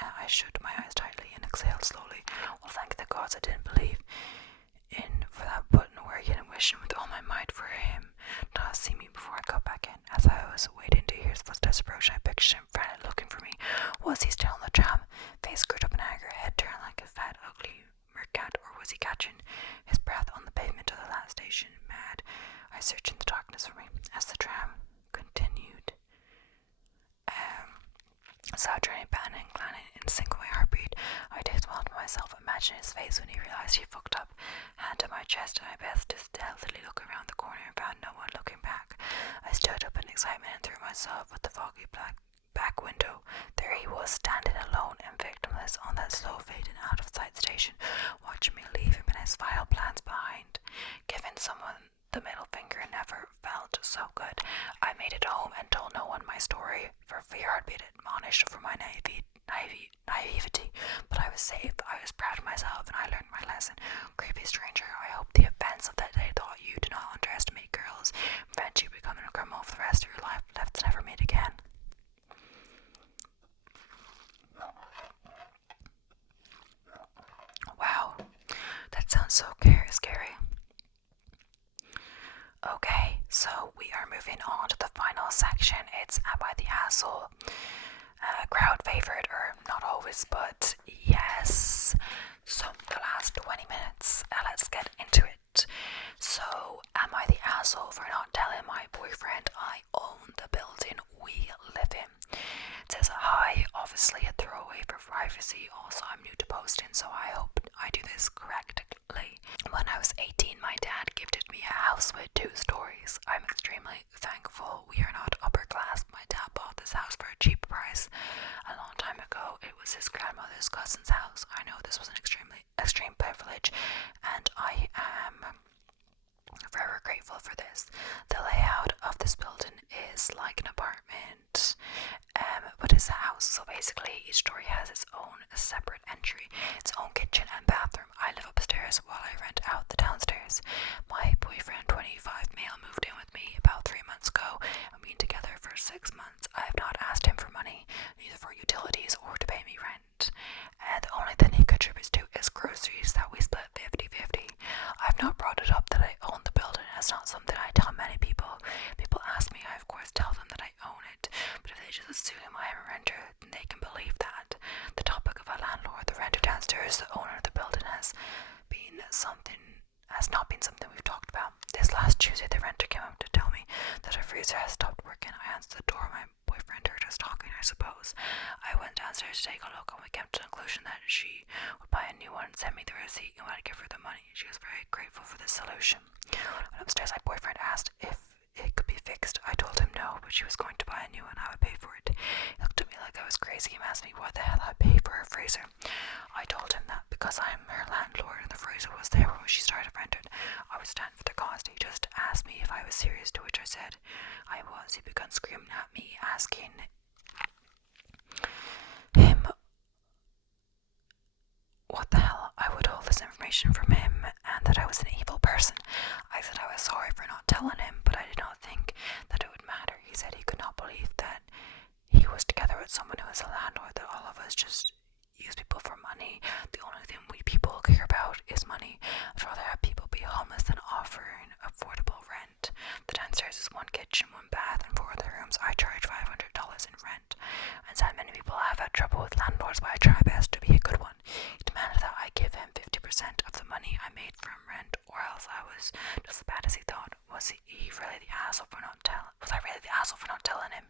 I shut my eyes tightly and exhaled slowly. Well, thank the gods I didn't believe in for that button working and wishing with all my might for him not to see me before I got back in. As I was waiting to hear his footsteps approach, I pictured him frantically looking for me. Was he still on the tram? Face screwed up in anger, head turned like a fat, ugly mercat, or was he catching his breath on the pavement of the last station? Mad, I searched in the darkness for me. As the tram continued, sounding, batting, and clanging in sync with my heartbeat, I did smile to myself, imagining his face when he realized he fucked up. Hand to my chest and my best to stealthily look around the corner and found no one looking back. I stood up in excitement and threw myself at the foggy back window. There he was, standing alone and victimless on that slow fading out of sight station, watching me leave him and his vile plans behind. Giving someone the middle finger never felt so good. I made it home and told no one my story, for fear I'd be admonished for my naivety. But I was safe. I was proud of myself, and I learned my lesson. Creepy stranger, I hope the events of that day taught you to not underestimate girls, prevent you becoming a criminal for the rest of your life. Let's never meet again. sounds so scary. Okay, so we are moving on to the final section. It's Am I the Asshole? Crowd favorite, or not always, but yes. So, the last 20 minutes, let's get into it. So, am I the asshole for not telling my boyfriend I own the building we live in? It says, hi, obviously a throwaway for privacy. Also, I'm new to posting, so I hope I do this correctly. When I was 18, my dad gifted me a house with 2 stories. I'm extremely thankful. We are not upper class. My dad bought this house for a cheap price. A long time ago, it was his grandmother's cousin's house. I know this was an extreme privilege, and I am forever grateful for this. The layout of this building is like an apartment, but it's a house. So basically, each story has its own separate entry, its own kitchen and bathroom. I live upstairs while I rent out the downstairs. My boyfriend, 25 male, moved in with me about 3 months ago, and we've been together for 6 months. I have not asked him for money, neither for utilities or to pay me rent. And the only thing he contributes to is groceries that we split 50-50. I've not brought it up that I own the building. It's not something I tell many people. People ask me, I of course tell them that I own it, but if they just assume I am a renter, then they can believe that. The topic of a landlord, the renter downstairs, the owner of the building has not been something we've talked about. This last Tuesday, the renter came up to tell me that her freezer has stopped working. I answered the door. My boyfriend heard us talking, I suppose. I went downstairs to take a look, and we came to the conclusion that she would buy a new one, send me the receipt, and I'd give her the money. She was very grateful for this solution. When upstairs, my boyfriend asked if it could be fixed. I told him no, but she was going to buy a new one. I would pay for it. He looked at me like I was crazy and asked me why the hell I'd pay for her freezer. I told him that because I'm her landlord and the freezer was there when she started renting, I would stand for the cost. He just asked me if I was serious, to which I said I was. He began screaming at me, asking him what the hell I would hold this information from him and that I was an evil person. I said I was sorry for not telling him, but I did not think that it would matter. He said he could not believe that he was together with someone who is a landlord, that all of us just use people for money. The only thing we people care about is money. I'd rather have people be homeless than offering affordable rent. The downstairs is 1 kitchen, 1 bath, and 4 other rooms. I charge $500 in rent. And sad many people have had trouble with landlords, but I try best to be a good one. He demanded that I give him 50% of the money I made from rent, or else I was just as bad as he thought. Was I really the asshole for not telling him?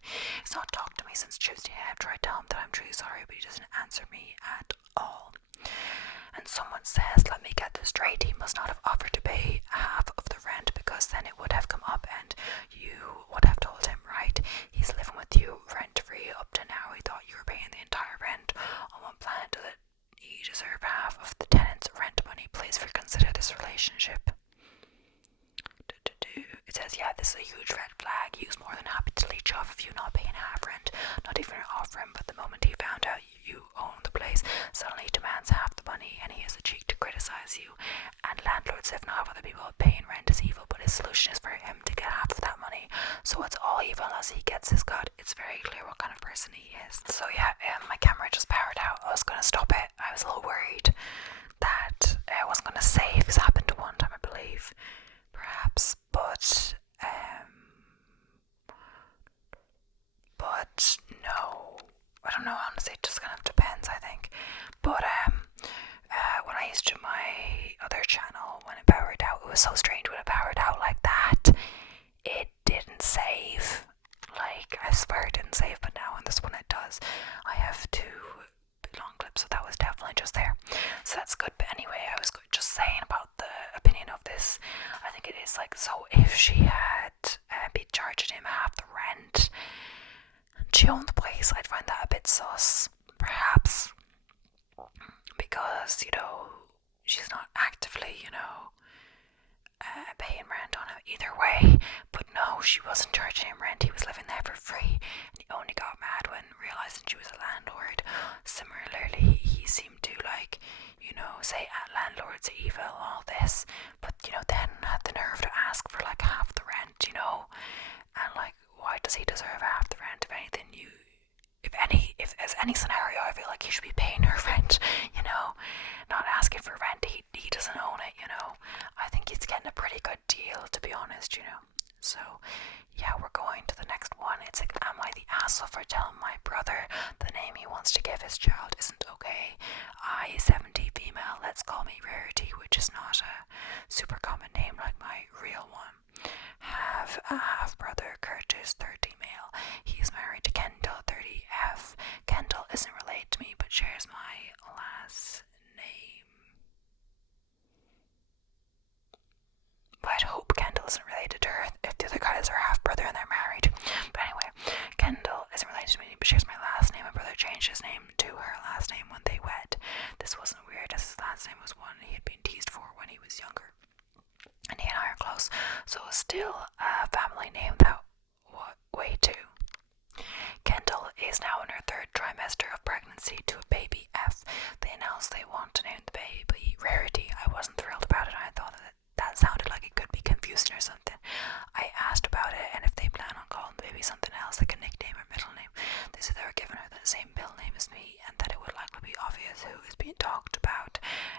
He's not talked to me since Tuesday. I've tried to tell him that I'm truly sorry, but he doesn't answer me at all. And someone says, let me get this straight, he must not have offered to pay half of the rent, because then it would have come up and you would have told him, right? He's living with you rent free up to now. He thought you were paying the entire rent. On what planet does he deserve half of the tenant's rent money? Please reconsider this relationship. It says, yeah, this is a huge red flag. He was more than happy to leech off of you not paying half rent, not even offer him, but the moment he found out you own the place, suddenly he demands half the money, and he has the cheek to criticize you. And landlords, if not other people, paying rent is evil, but his solution is for him to get half of that money. So it's all evil unless he gets his cut. It's very clear what kind of person he is. So yeah, my camera just powered out. I was going to stop it. I was a little worried that I wasn't going to save, because it happened to one time, I believe. Perhaps, but no, I don't know, honestly, it just kind of depends, I think. But when I used to my other channel, when it powered out, it was so strange. When it powered out like that, it didn't save. Like, I swear it didn't save, but now on this one it does. I have 2 long clips, so that was definitely just there. So that's good. But anyway, I was just saying about the opinion of this. I think it is like, so if she had been charging him half the rent, she owned the place, I'd find that a bit sus, perhaps, because, she's not actively, paying rent on it either way. But no, she wasn't charging him rent. He was living there for free, and he only got mad when realizing she was a landlord. Similarly, he seemed to say landlords are evil, all this, but then had the nerve to ask for like half the rent, and like, why does he deserve half the rent? If anything, if there's any scenario, I feel like he should be paying her rent, not asking for rent. He doesn't own it, last name. But I hope Kendall isn't related to her if the other guys are half brother and they're married. But anyway, Kendall isn't related to me, but shares my last name. My brother changed his name to her last name when they wed. This wasn't weird, as his last name was one he had been teased for when he was younger. And he and I are close, so it was still a family name that way too. Kendall is now in her third trimester of pregnancy to a baby F. They announced they want to name the baby Rarity. I wasn't thrilled about it. I thought that sounded like it could be confusing or something. I asked about it and if they plan on calling the baby something else, like a nickname or middle name. They said they were giving her the same middle name as me and that it would likely be obvious who is being talked about,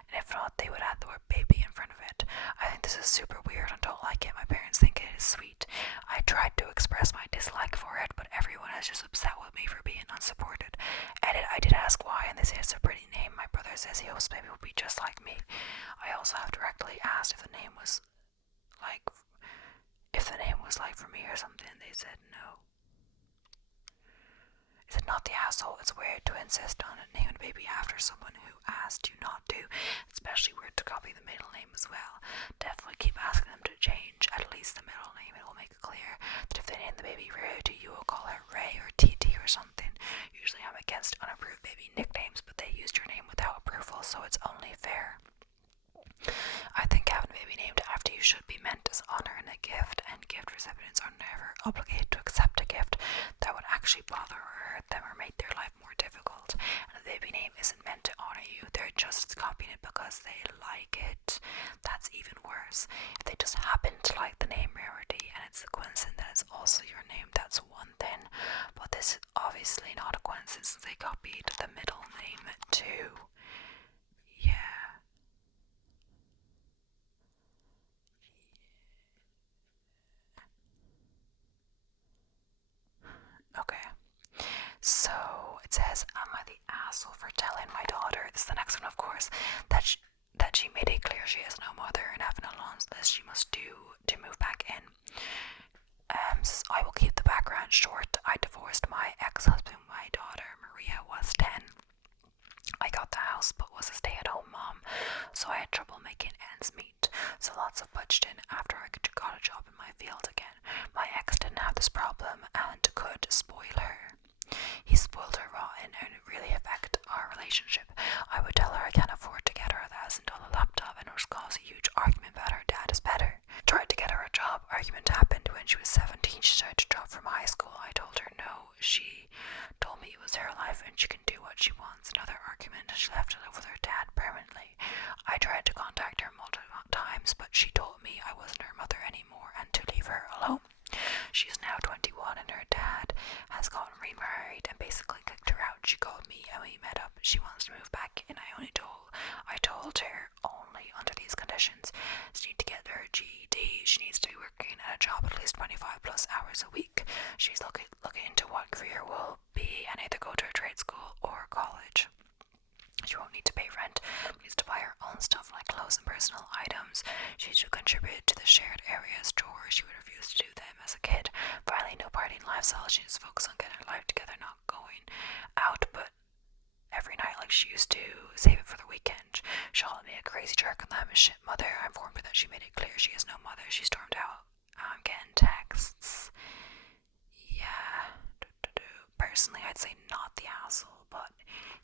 and if not, they would add the word baby in front of it. I think this is super weird and don't like it. My parents think it is sweet. I tried to express my dislike for it, but everyone is just upset with me for being unsupported. Edit, I did ask why, and they say it's a pretty name. My brother says he hopes baby will be just like me. I also have directly asked if the name was like for me or something. They said no. Is it not the asshole? It's weird to insist on naming a baby after someone who asked you not to. Especially weird to copy the middle name as well. Definitely keep asking them to change at least the middle name. It will make it clear that if they name the baby Rarity, you will call her Ray or TT or something. Usually I'm against unapproved baby nicknames, but they used your name without approval, so it's only fair. I think having a baby named after you should be meant as honor and a gift, and gift recipients are never obligated to accept a gift that would actually bother or hurt them or make their life more difficult. And the baby name isn't meant to honor you, they're just copying it because they like it. That's even worse. If they just happen to like the name Rarity and it's a coincidence that it's also your name, that's one thing. But this is obviously not a coincidence since they copied the middle name too. Yeah. Okay, so it says, am I the asshole for telling my daughter, this is the next one of course, that she made it clear she has no mother and having a laundry list she must do to move back in. Says, I will keep the background short. I divorced my ex-husband when my daughter Maria was 10. I got the house but was a stay-at-home mom, so I had trouble making ends meet. So lots of budgeting after I got a job in my field again. My ex didn't have this problem and could spoil her. He spoiled her rotten and it really affected our relationship. I would tell her I can't afford to get her $1,000 laptop and it would cause a huge argument about her dad is better. Tried to get her a job. Argument happened when she was 17. She started to drop from high school. I told her no. She told me it was her life and she can do what she wants. Another argument. She left to live with her dad permanently. I tried to contact her multiple times, but she told me I wasn't her mother anymore and to leave her alone. She is now 21 and her dad has gotten remarried and basically kicked her out. She called me and we met up. She wants to move back and I told her only under these conditions. She needs to get her GED. She needs to be working at a job at least 25 plus hours a week. She's looking into what career will be and either go to a trade school or college. She won't need to pay rent, but needs to buy her own stuff like clothes and personal items. She should contribute to the shared areas chores. She would refuse to do them as a kid. Finally, no partying lifestyle. She needs to focus on getting her life together, not going out, but every night like she used to, save it for the weekend. She called me a crazy jerk and that I'm a shit mother. I informed her that she made it clear she has no mother. She stormed out. I'm getting texts. Yeah. Personally, I'd say not the asshole, but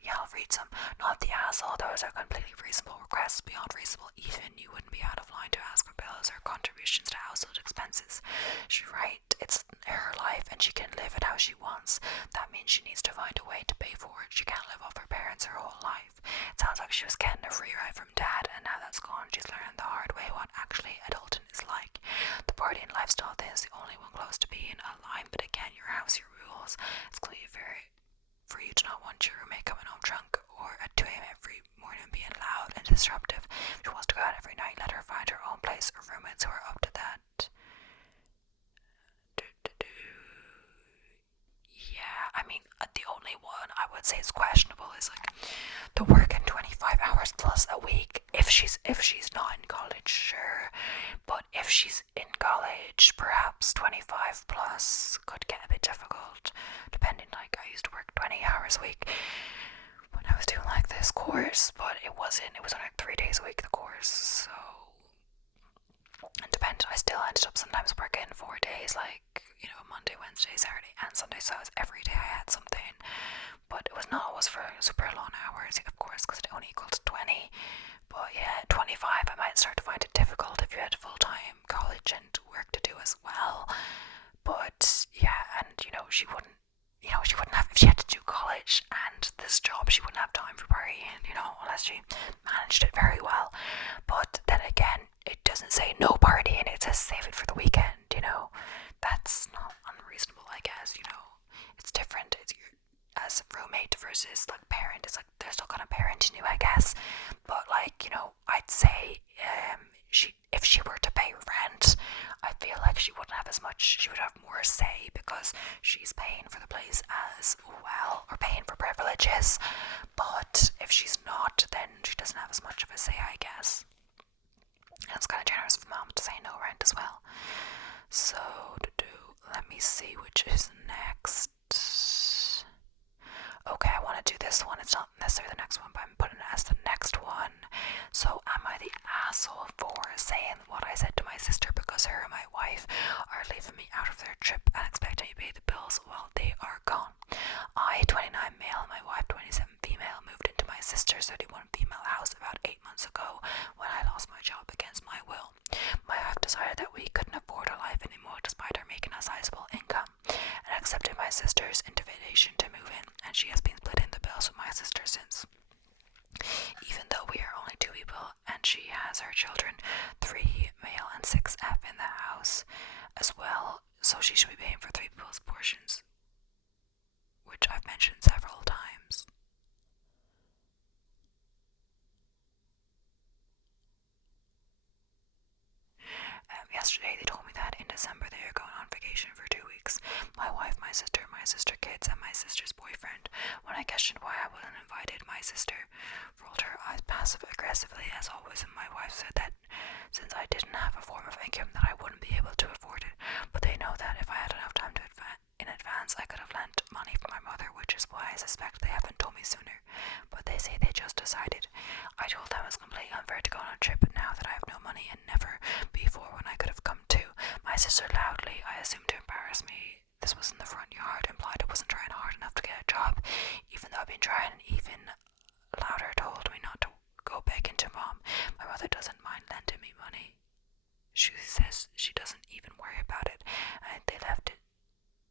yeah, I'll read some. Not the asshole. Those are completely reasonable requests, beyond reasonable. Even you wouldn't be out of line to ask for bills or contributions to household expenses. She's right. It's her life and she can live it how she wants. That means she needs to find a way to pay for it. She can't live off her parents her whole life. It sounds like she was getting a free ride from dad and now that's gone, she's learning the hard way what actually adulting is like. The partying lifestyle thing is the only one close to being aligned, but again, your house, your rules. It's clearly very for you to not want your roommate coming home drunk or at 2 a.m. every morning being loud and disruptive. If she wants to go out every night, let her find her own place or roommates who are up to that. Yeah, I mean, the only one I would say is questionable is like the working 25 hours plus a week. If she's not in college, sure, but if she's in college, perhaps 25 plus could get a bit difficult. Depending, like I used to work 20 hours a week when I was doing like this course, but it was only like 3 days a week, the course, so it depended. I still ended up sometimes working 4 days, like, Monday, Wednesday, Saturday and Sunday, so it was every day I had something, but it was not always for super long hours, of course, because it only equals 20, but yeah, 25 I might start to find it difficult if you had full-time college and work to do as well. But yeah, and she wouldn't have, if she had to do college and this job, she wouldn't have time for partying, unless she managed it very well. But then again, it doesn't say no partying, it says save it for the weekend, that's not unreasonable, I guess. It's different. It's as a roommate versus like parent. It's like they're still kind of parenting you, I guess, but like, I'd say if she were to pay rent, I feel like she wouldn't have as much, she would have more say because she's paying for the place as well, or paying for privileges. But if she's not, then she doesn't have as much of a say, I guess. And it's kind of generous of mom to say no rent as well. So let me see which is next. Okay, I want to do this one. It's not necessarily the next one, but I'm putting it as the next one. So am I the asshole for saying what I said to my sister because her and my wife are leaving me out of their trip and expecting me to pay the bills while they are gone? I, 29 male, and my wife, 27 female, moved into my sister's 31 female house about 8 months ago when I lost my job against my will. My wife decided that we couldn't afford a life anymore despite her making a sizable income, and accepted my sister's invitation to move in, and she has been splitting the bills with my sister since. Even though we are only 2 people and she has her children, 3 male and 6 F in the house as well, so she should be paying for 3 people's portions, which I've mentioned several times. Yesterday they told me that in December they are going on vacation for 2 weeks. My wife, my sister kids, and my sister's boyfriend. When I questioned why I wasn't invited, my sister rolled her eyes passive-aggressively as always, and my wife said that since I didn't have a form of income that I wouldn't be able to afford it, but they know that if I had enough time in advance I could have lent money from my mother, which is why I suspect they haven't told me sooner, but they say they just decided. I told them it's completely unfair to go on a trip now that I have no money and never before when I could have come too. My sister loudly, I assume to embarrass me, this was in the front yard, implied I wasn't trying hard enough to get a job, even though I've been trying, and even louder told me not to go begging to mom. My mother doesn't mind lending me money. She says she doesn't even worry about it, and they left it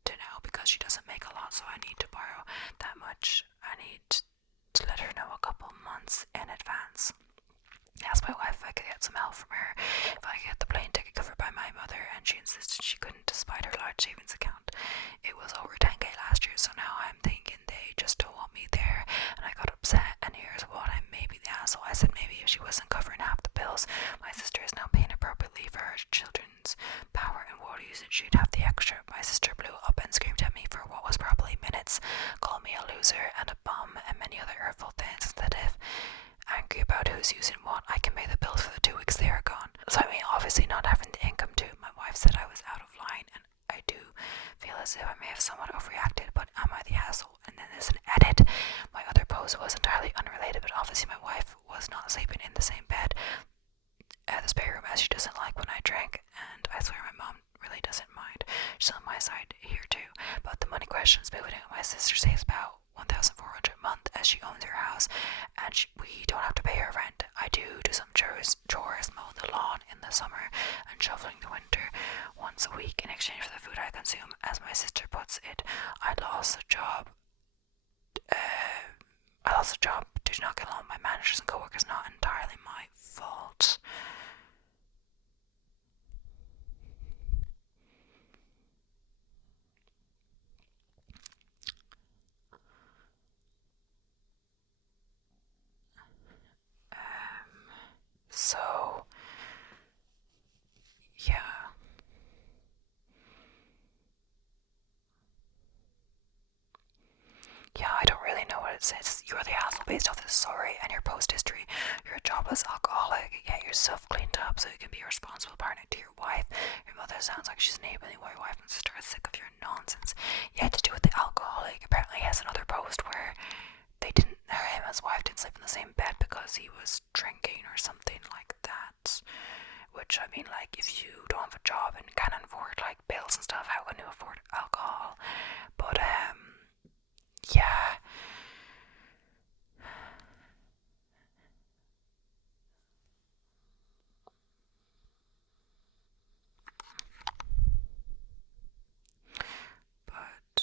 to now because she doesn't make a lot, so I need to borrow that much. I need to let her know a couple months in advance. I asked my wife if I could get some help from her, if I could get the plane ticket covered by my mother, and she insisted she couldn't despite her large savings account. It was over 10k last year, so now I'm thinking they just don't want me there, and I got upset, and here's what, I may be the asshole. I said maybe if she wasn't covering half the bills, my sister is now paying appropriately for her children's power and water usage, she'd have the extra. My sister blew up and screamed at me for what was probably minutes, called me a loser and a bum, and many other hurtful things, instead of angry about who's using what, I can pay the bills for the 2 weeks they are gone. So I mean, obviously not having the income too. My wife said I was out of line, and I do feel as if I may have somewhat overreacted, but am I the asshole? And then there's an edit. My other post was entirely unrelated, but obviously my wife was not sleeping in the same bed at the spare room, as she doesn't like when I drink, and I swear my mom really doesn't mind. She's on my side here too. But the money question's moving in. My sister saves about $1,400 a month as she owns her house, and we don't have to pay her rent. I do some chores, mowing the lawn in the summer and shoveling the winter once a week in exchange for the food I consume. As my sister puts it, I lost a job due to not get along with my managers and co-workers, not entirely my fault. So, yeah. Yeah, I don't really know what it says. You're the asshole based off this story and your post history. You're a jobless alcoholic, yet you're self-cleaned up so you can be a responsible partner to your wife. Your mother sounds like she's enabling while your wife and sister are sick of your nonsense. You had to do with the alcoholic. Apparently he has another post where they didn't, or him as well, dead because he was drinking or something like that. Which, I mean, like, if you don't have a job and can't afford, like, bills and stuff, how can you afford alcohol? But, yeah. But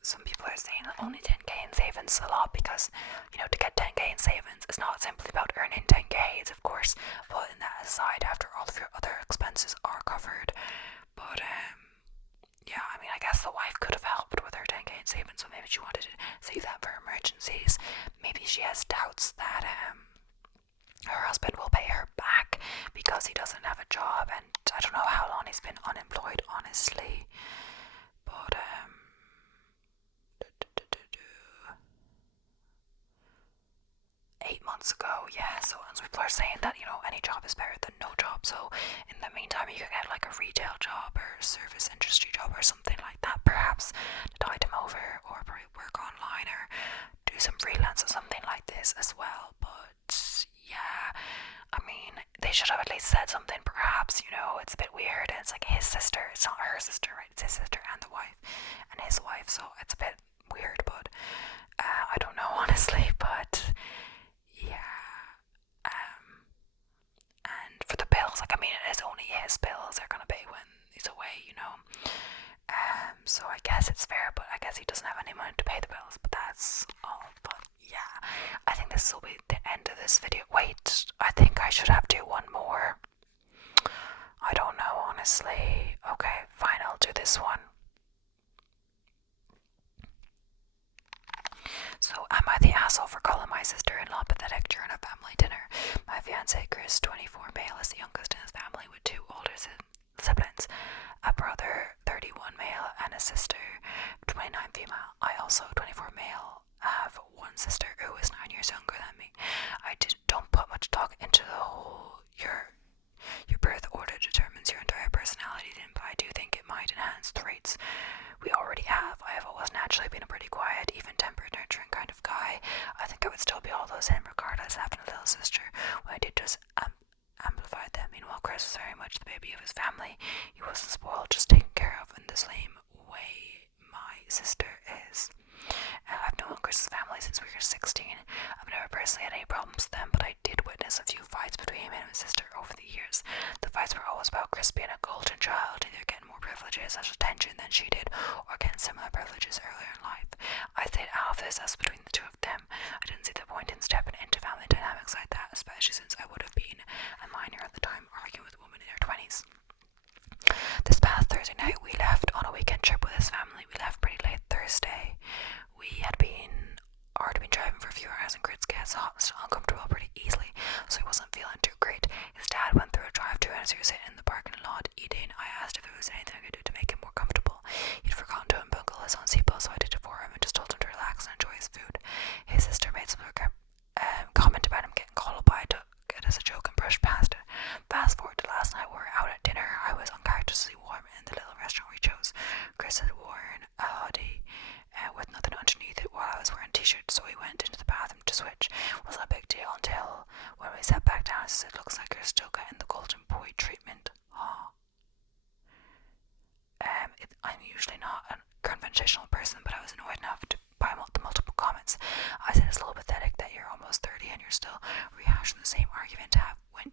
some people are saying that only 10k in savings is a lot because, you know, to get 10k in savings, it's not simply about earning 10k, it's of course putting that aside after all of your other expenses are covered. But, yeah, I mean, I guess the wife could have helped with her 10k in savings, so maybe she wanted to save that for emergencies. Maybe she has doubts that, her husband will pay her back because he doesn't have a job, and I don't know how long he's been unemployed, honestly. But 8 months ago, yeah. So people are saying that, you know, any job is better than no job. So in the meantime, you could get like a retail job or a service industry job or something like that, perhaps to tide him over, or probably work online or do some freelance or something like this as well. But yeah, I mean, they should have at least said something, perhaps, you know. It's a bit weird, and it's like his sister, it's not her sister, right? It's his sister and the wife and his wife, so it's a bit weird. But I don't know, honestly. But yeah, and for the bills, like, I mean, it is only his bills they're gonna pay when he's away, you know. So I guess it's fair, but I guess he doesn't have any money to pay the bills. But that's all. But yeah, I think this will be the end of this video. Wait, I think I should have to do one more. I don't know, honestly. Okay, fine, I'll do this one. So, am I the asshole for calling my sister-in-law pathetic during a family dinner? My fiance, Chris, 24, male, is the youngest in his family with 2 older siblings, a brother, 31, male, and a sister, 29, female. I also, 24, male, have one sister who is 9 years younger than me. Don't put much thought into the whole your birth order determines your entire personality, but I do think it might enhance traits we already have. I have always naturally been a pretty quiet, even-tempered, nurturing kind of guy. I think I would still be all those in regardless of having a little sister. When I did just amplify them. Meanwhile, Chris was very much the baby of his family. He wasn't spoiled, just taken care of in the same way my sister is. I've known Chris's family since we were 16. I've never personally had any problems with them, but I did witness a few fights between him and his sister over the years. The fights were always about Chris being a golden child, either getting more privileges such as attention than she did, or getting similar privileges earlier in life. I think half this as between the two of them. I didn't see the point in stepping into family dynamics like that, especially since I would have been a minor at the time, arguing with a woman in her 20s. This past Thursday night, we left on a weekend trip with his family. We left pretty late Thursday. We had already been driving for a few hours, and Chris gets hot and still uncomfortable pretty easily, so he wasn't feeling too great. His dad went through a drive-thru, and as we were sitting in the parking lot eating, I asked if there was anything I could do to make him more comfortable. He'd forgotten to unbuckle his own seatbelt, so I did it for him and just told him to relax and enjoy his food. His sister made some comment about him getting called by, took it as a joke and brushed past it. Fast forward to last night, we were out at dinner. I was uncharacteristically warm in the little restaurant we chose. Chris had worn a hoodie with nothing underneath it while I was wearing t-shirts, so we went into the bathroom to switch. It wasn't a big deal until when we sat back down. I said, "Looks like you're still getting the golden boy treatment." I'm usually not a confrontational person, but I was annoyed enough by the multiple comments. I said, "It's a little pathetic that you're almost 30 and you're still rehashing the same argument to have when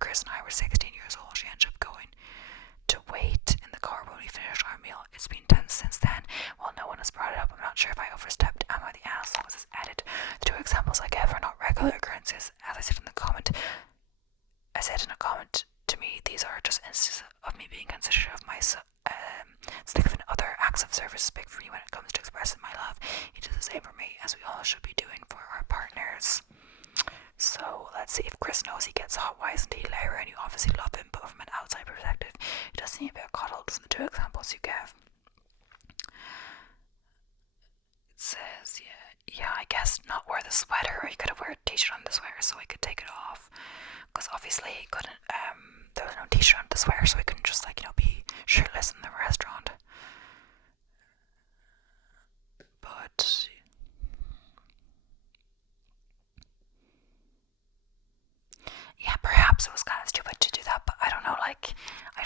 Chris and I were 16 years old." She ended up going to wait in the car when we finished our meal. It's been tense since then. While no one has brought it up, I'm not sure if I overstepped. Am I the asshole? Was this added? The 2 examples I gave are not regular occurrences. As I said in a comment to me, these are just instances of me being considerate of my significant other. Acts of service is big for me when it comes to expressing my love. He does the same for me, as we all should be doing for our partners. So let's see if Chris knows he gets hot. Why isn't he Larry? And you obviously love him, but from an outside perspective, he does seem a bit coddled from the 2 examples you gave. It says, yeah, I guess not wear the sweater, or he could have wear a t-shirt on the sweater so he could take it off. Because obviously he couldn't, there was no t-shirt on the sweater, so he couldn't just, like, you know, be shirtless in the restaurant. But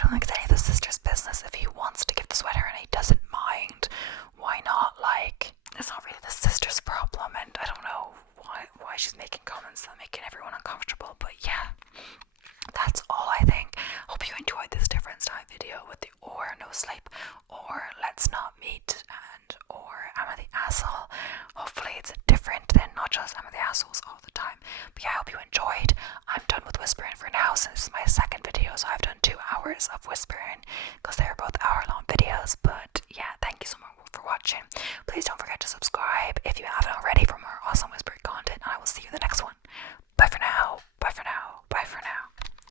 feel like it's any of the sister's business. If he wants to give the sweater and he doesn't mind, why not? Like, it's not really the sister's problem, and I don't know why she's making comments that are making everyone uncomfortable. But yeah, that's all I think. Hope you enjoyed this different style video with the or no sleep, or let's not meet, and or am I the asshole. Hopefully it's different than not just am I the assholes all the time. But yeah, I hope you enjoyed. I'm done with whispering for now since this is my second video, so I've done 2 hours of whispering because they were both hour-long videos. But yeah, thank you so much for watching. Please don't forget to subscribe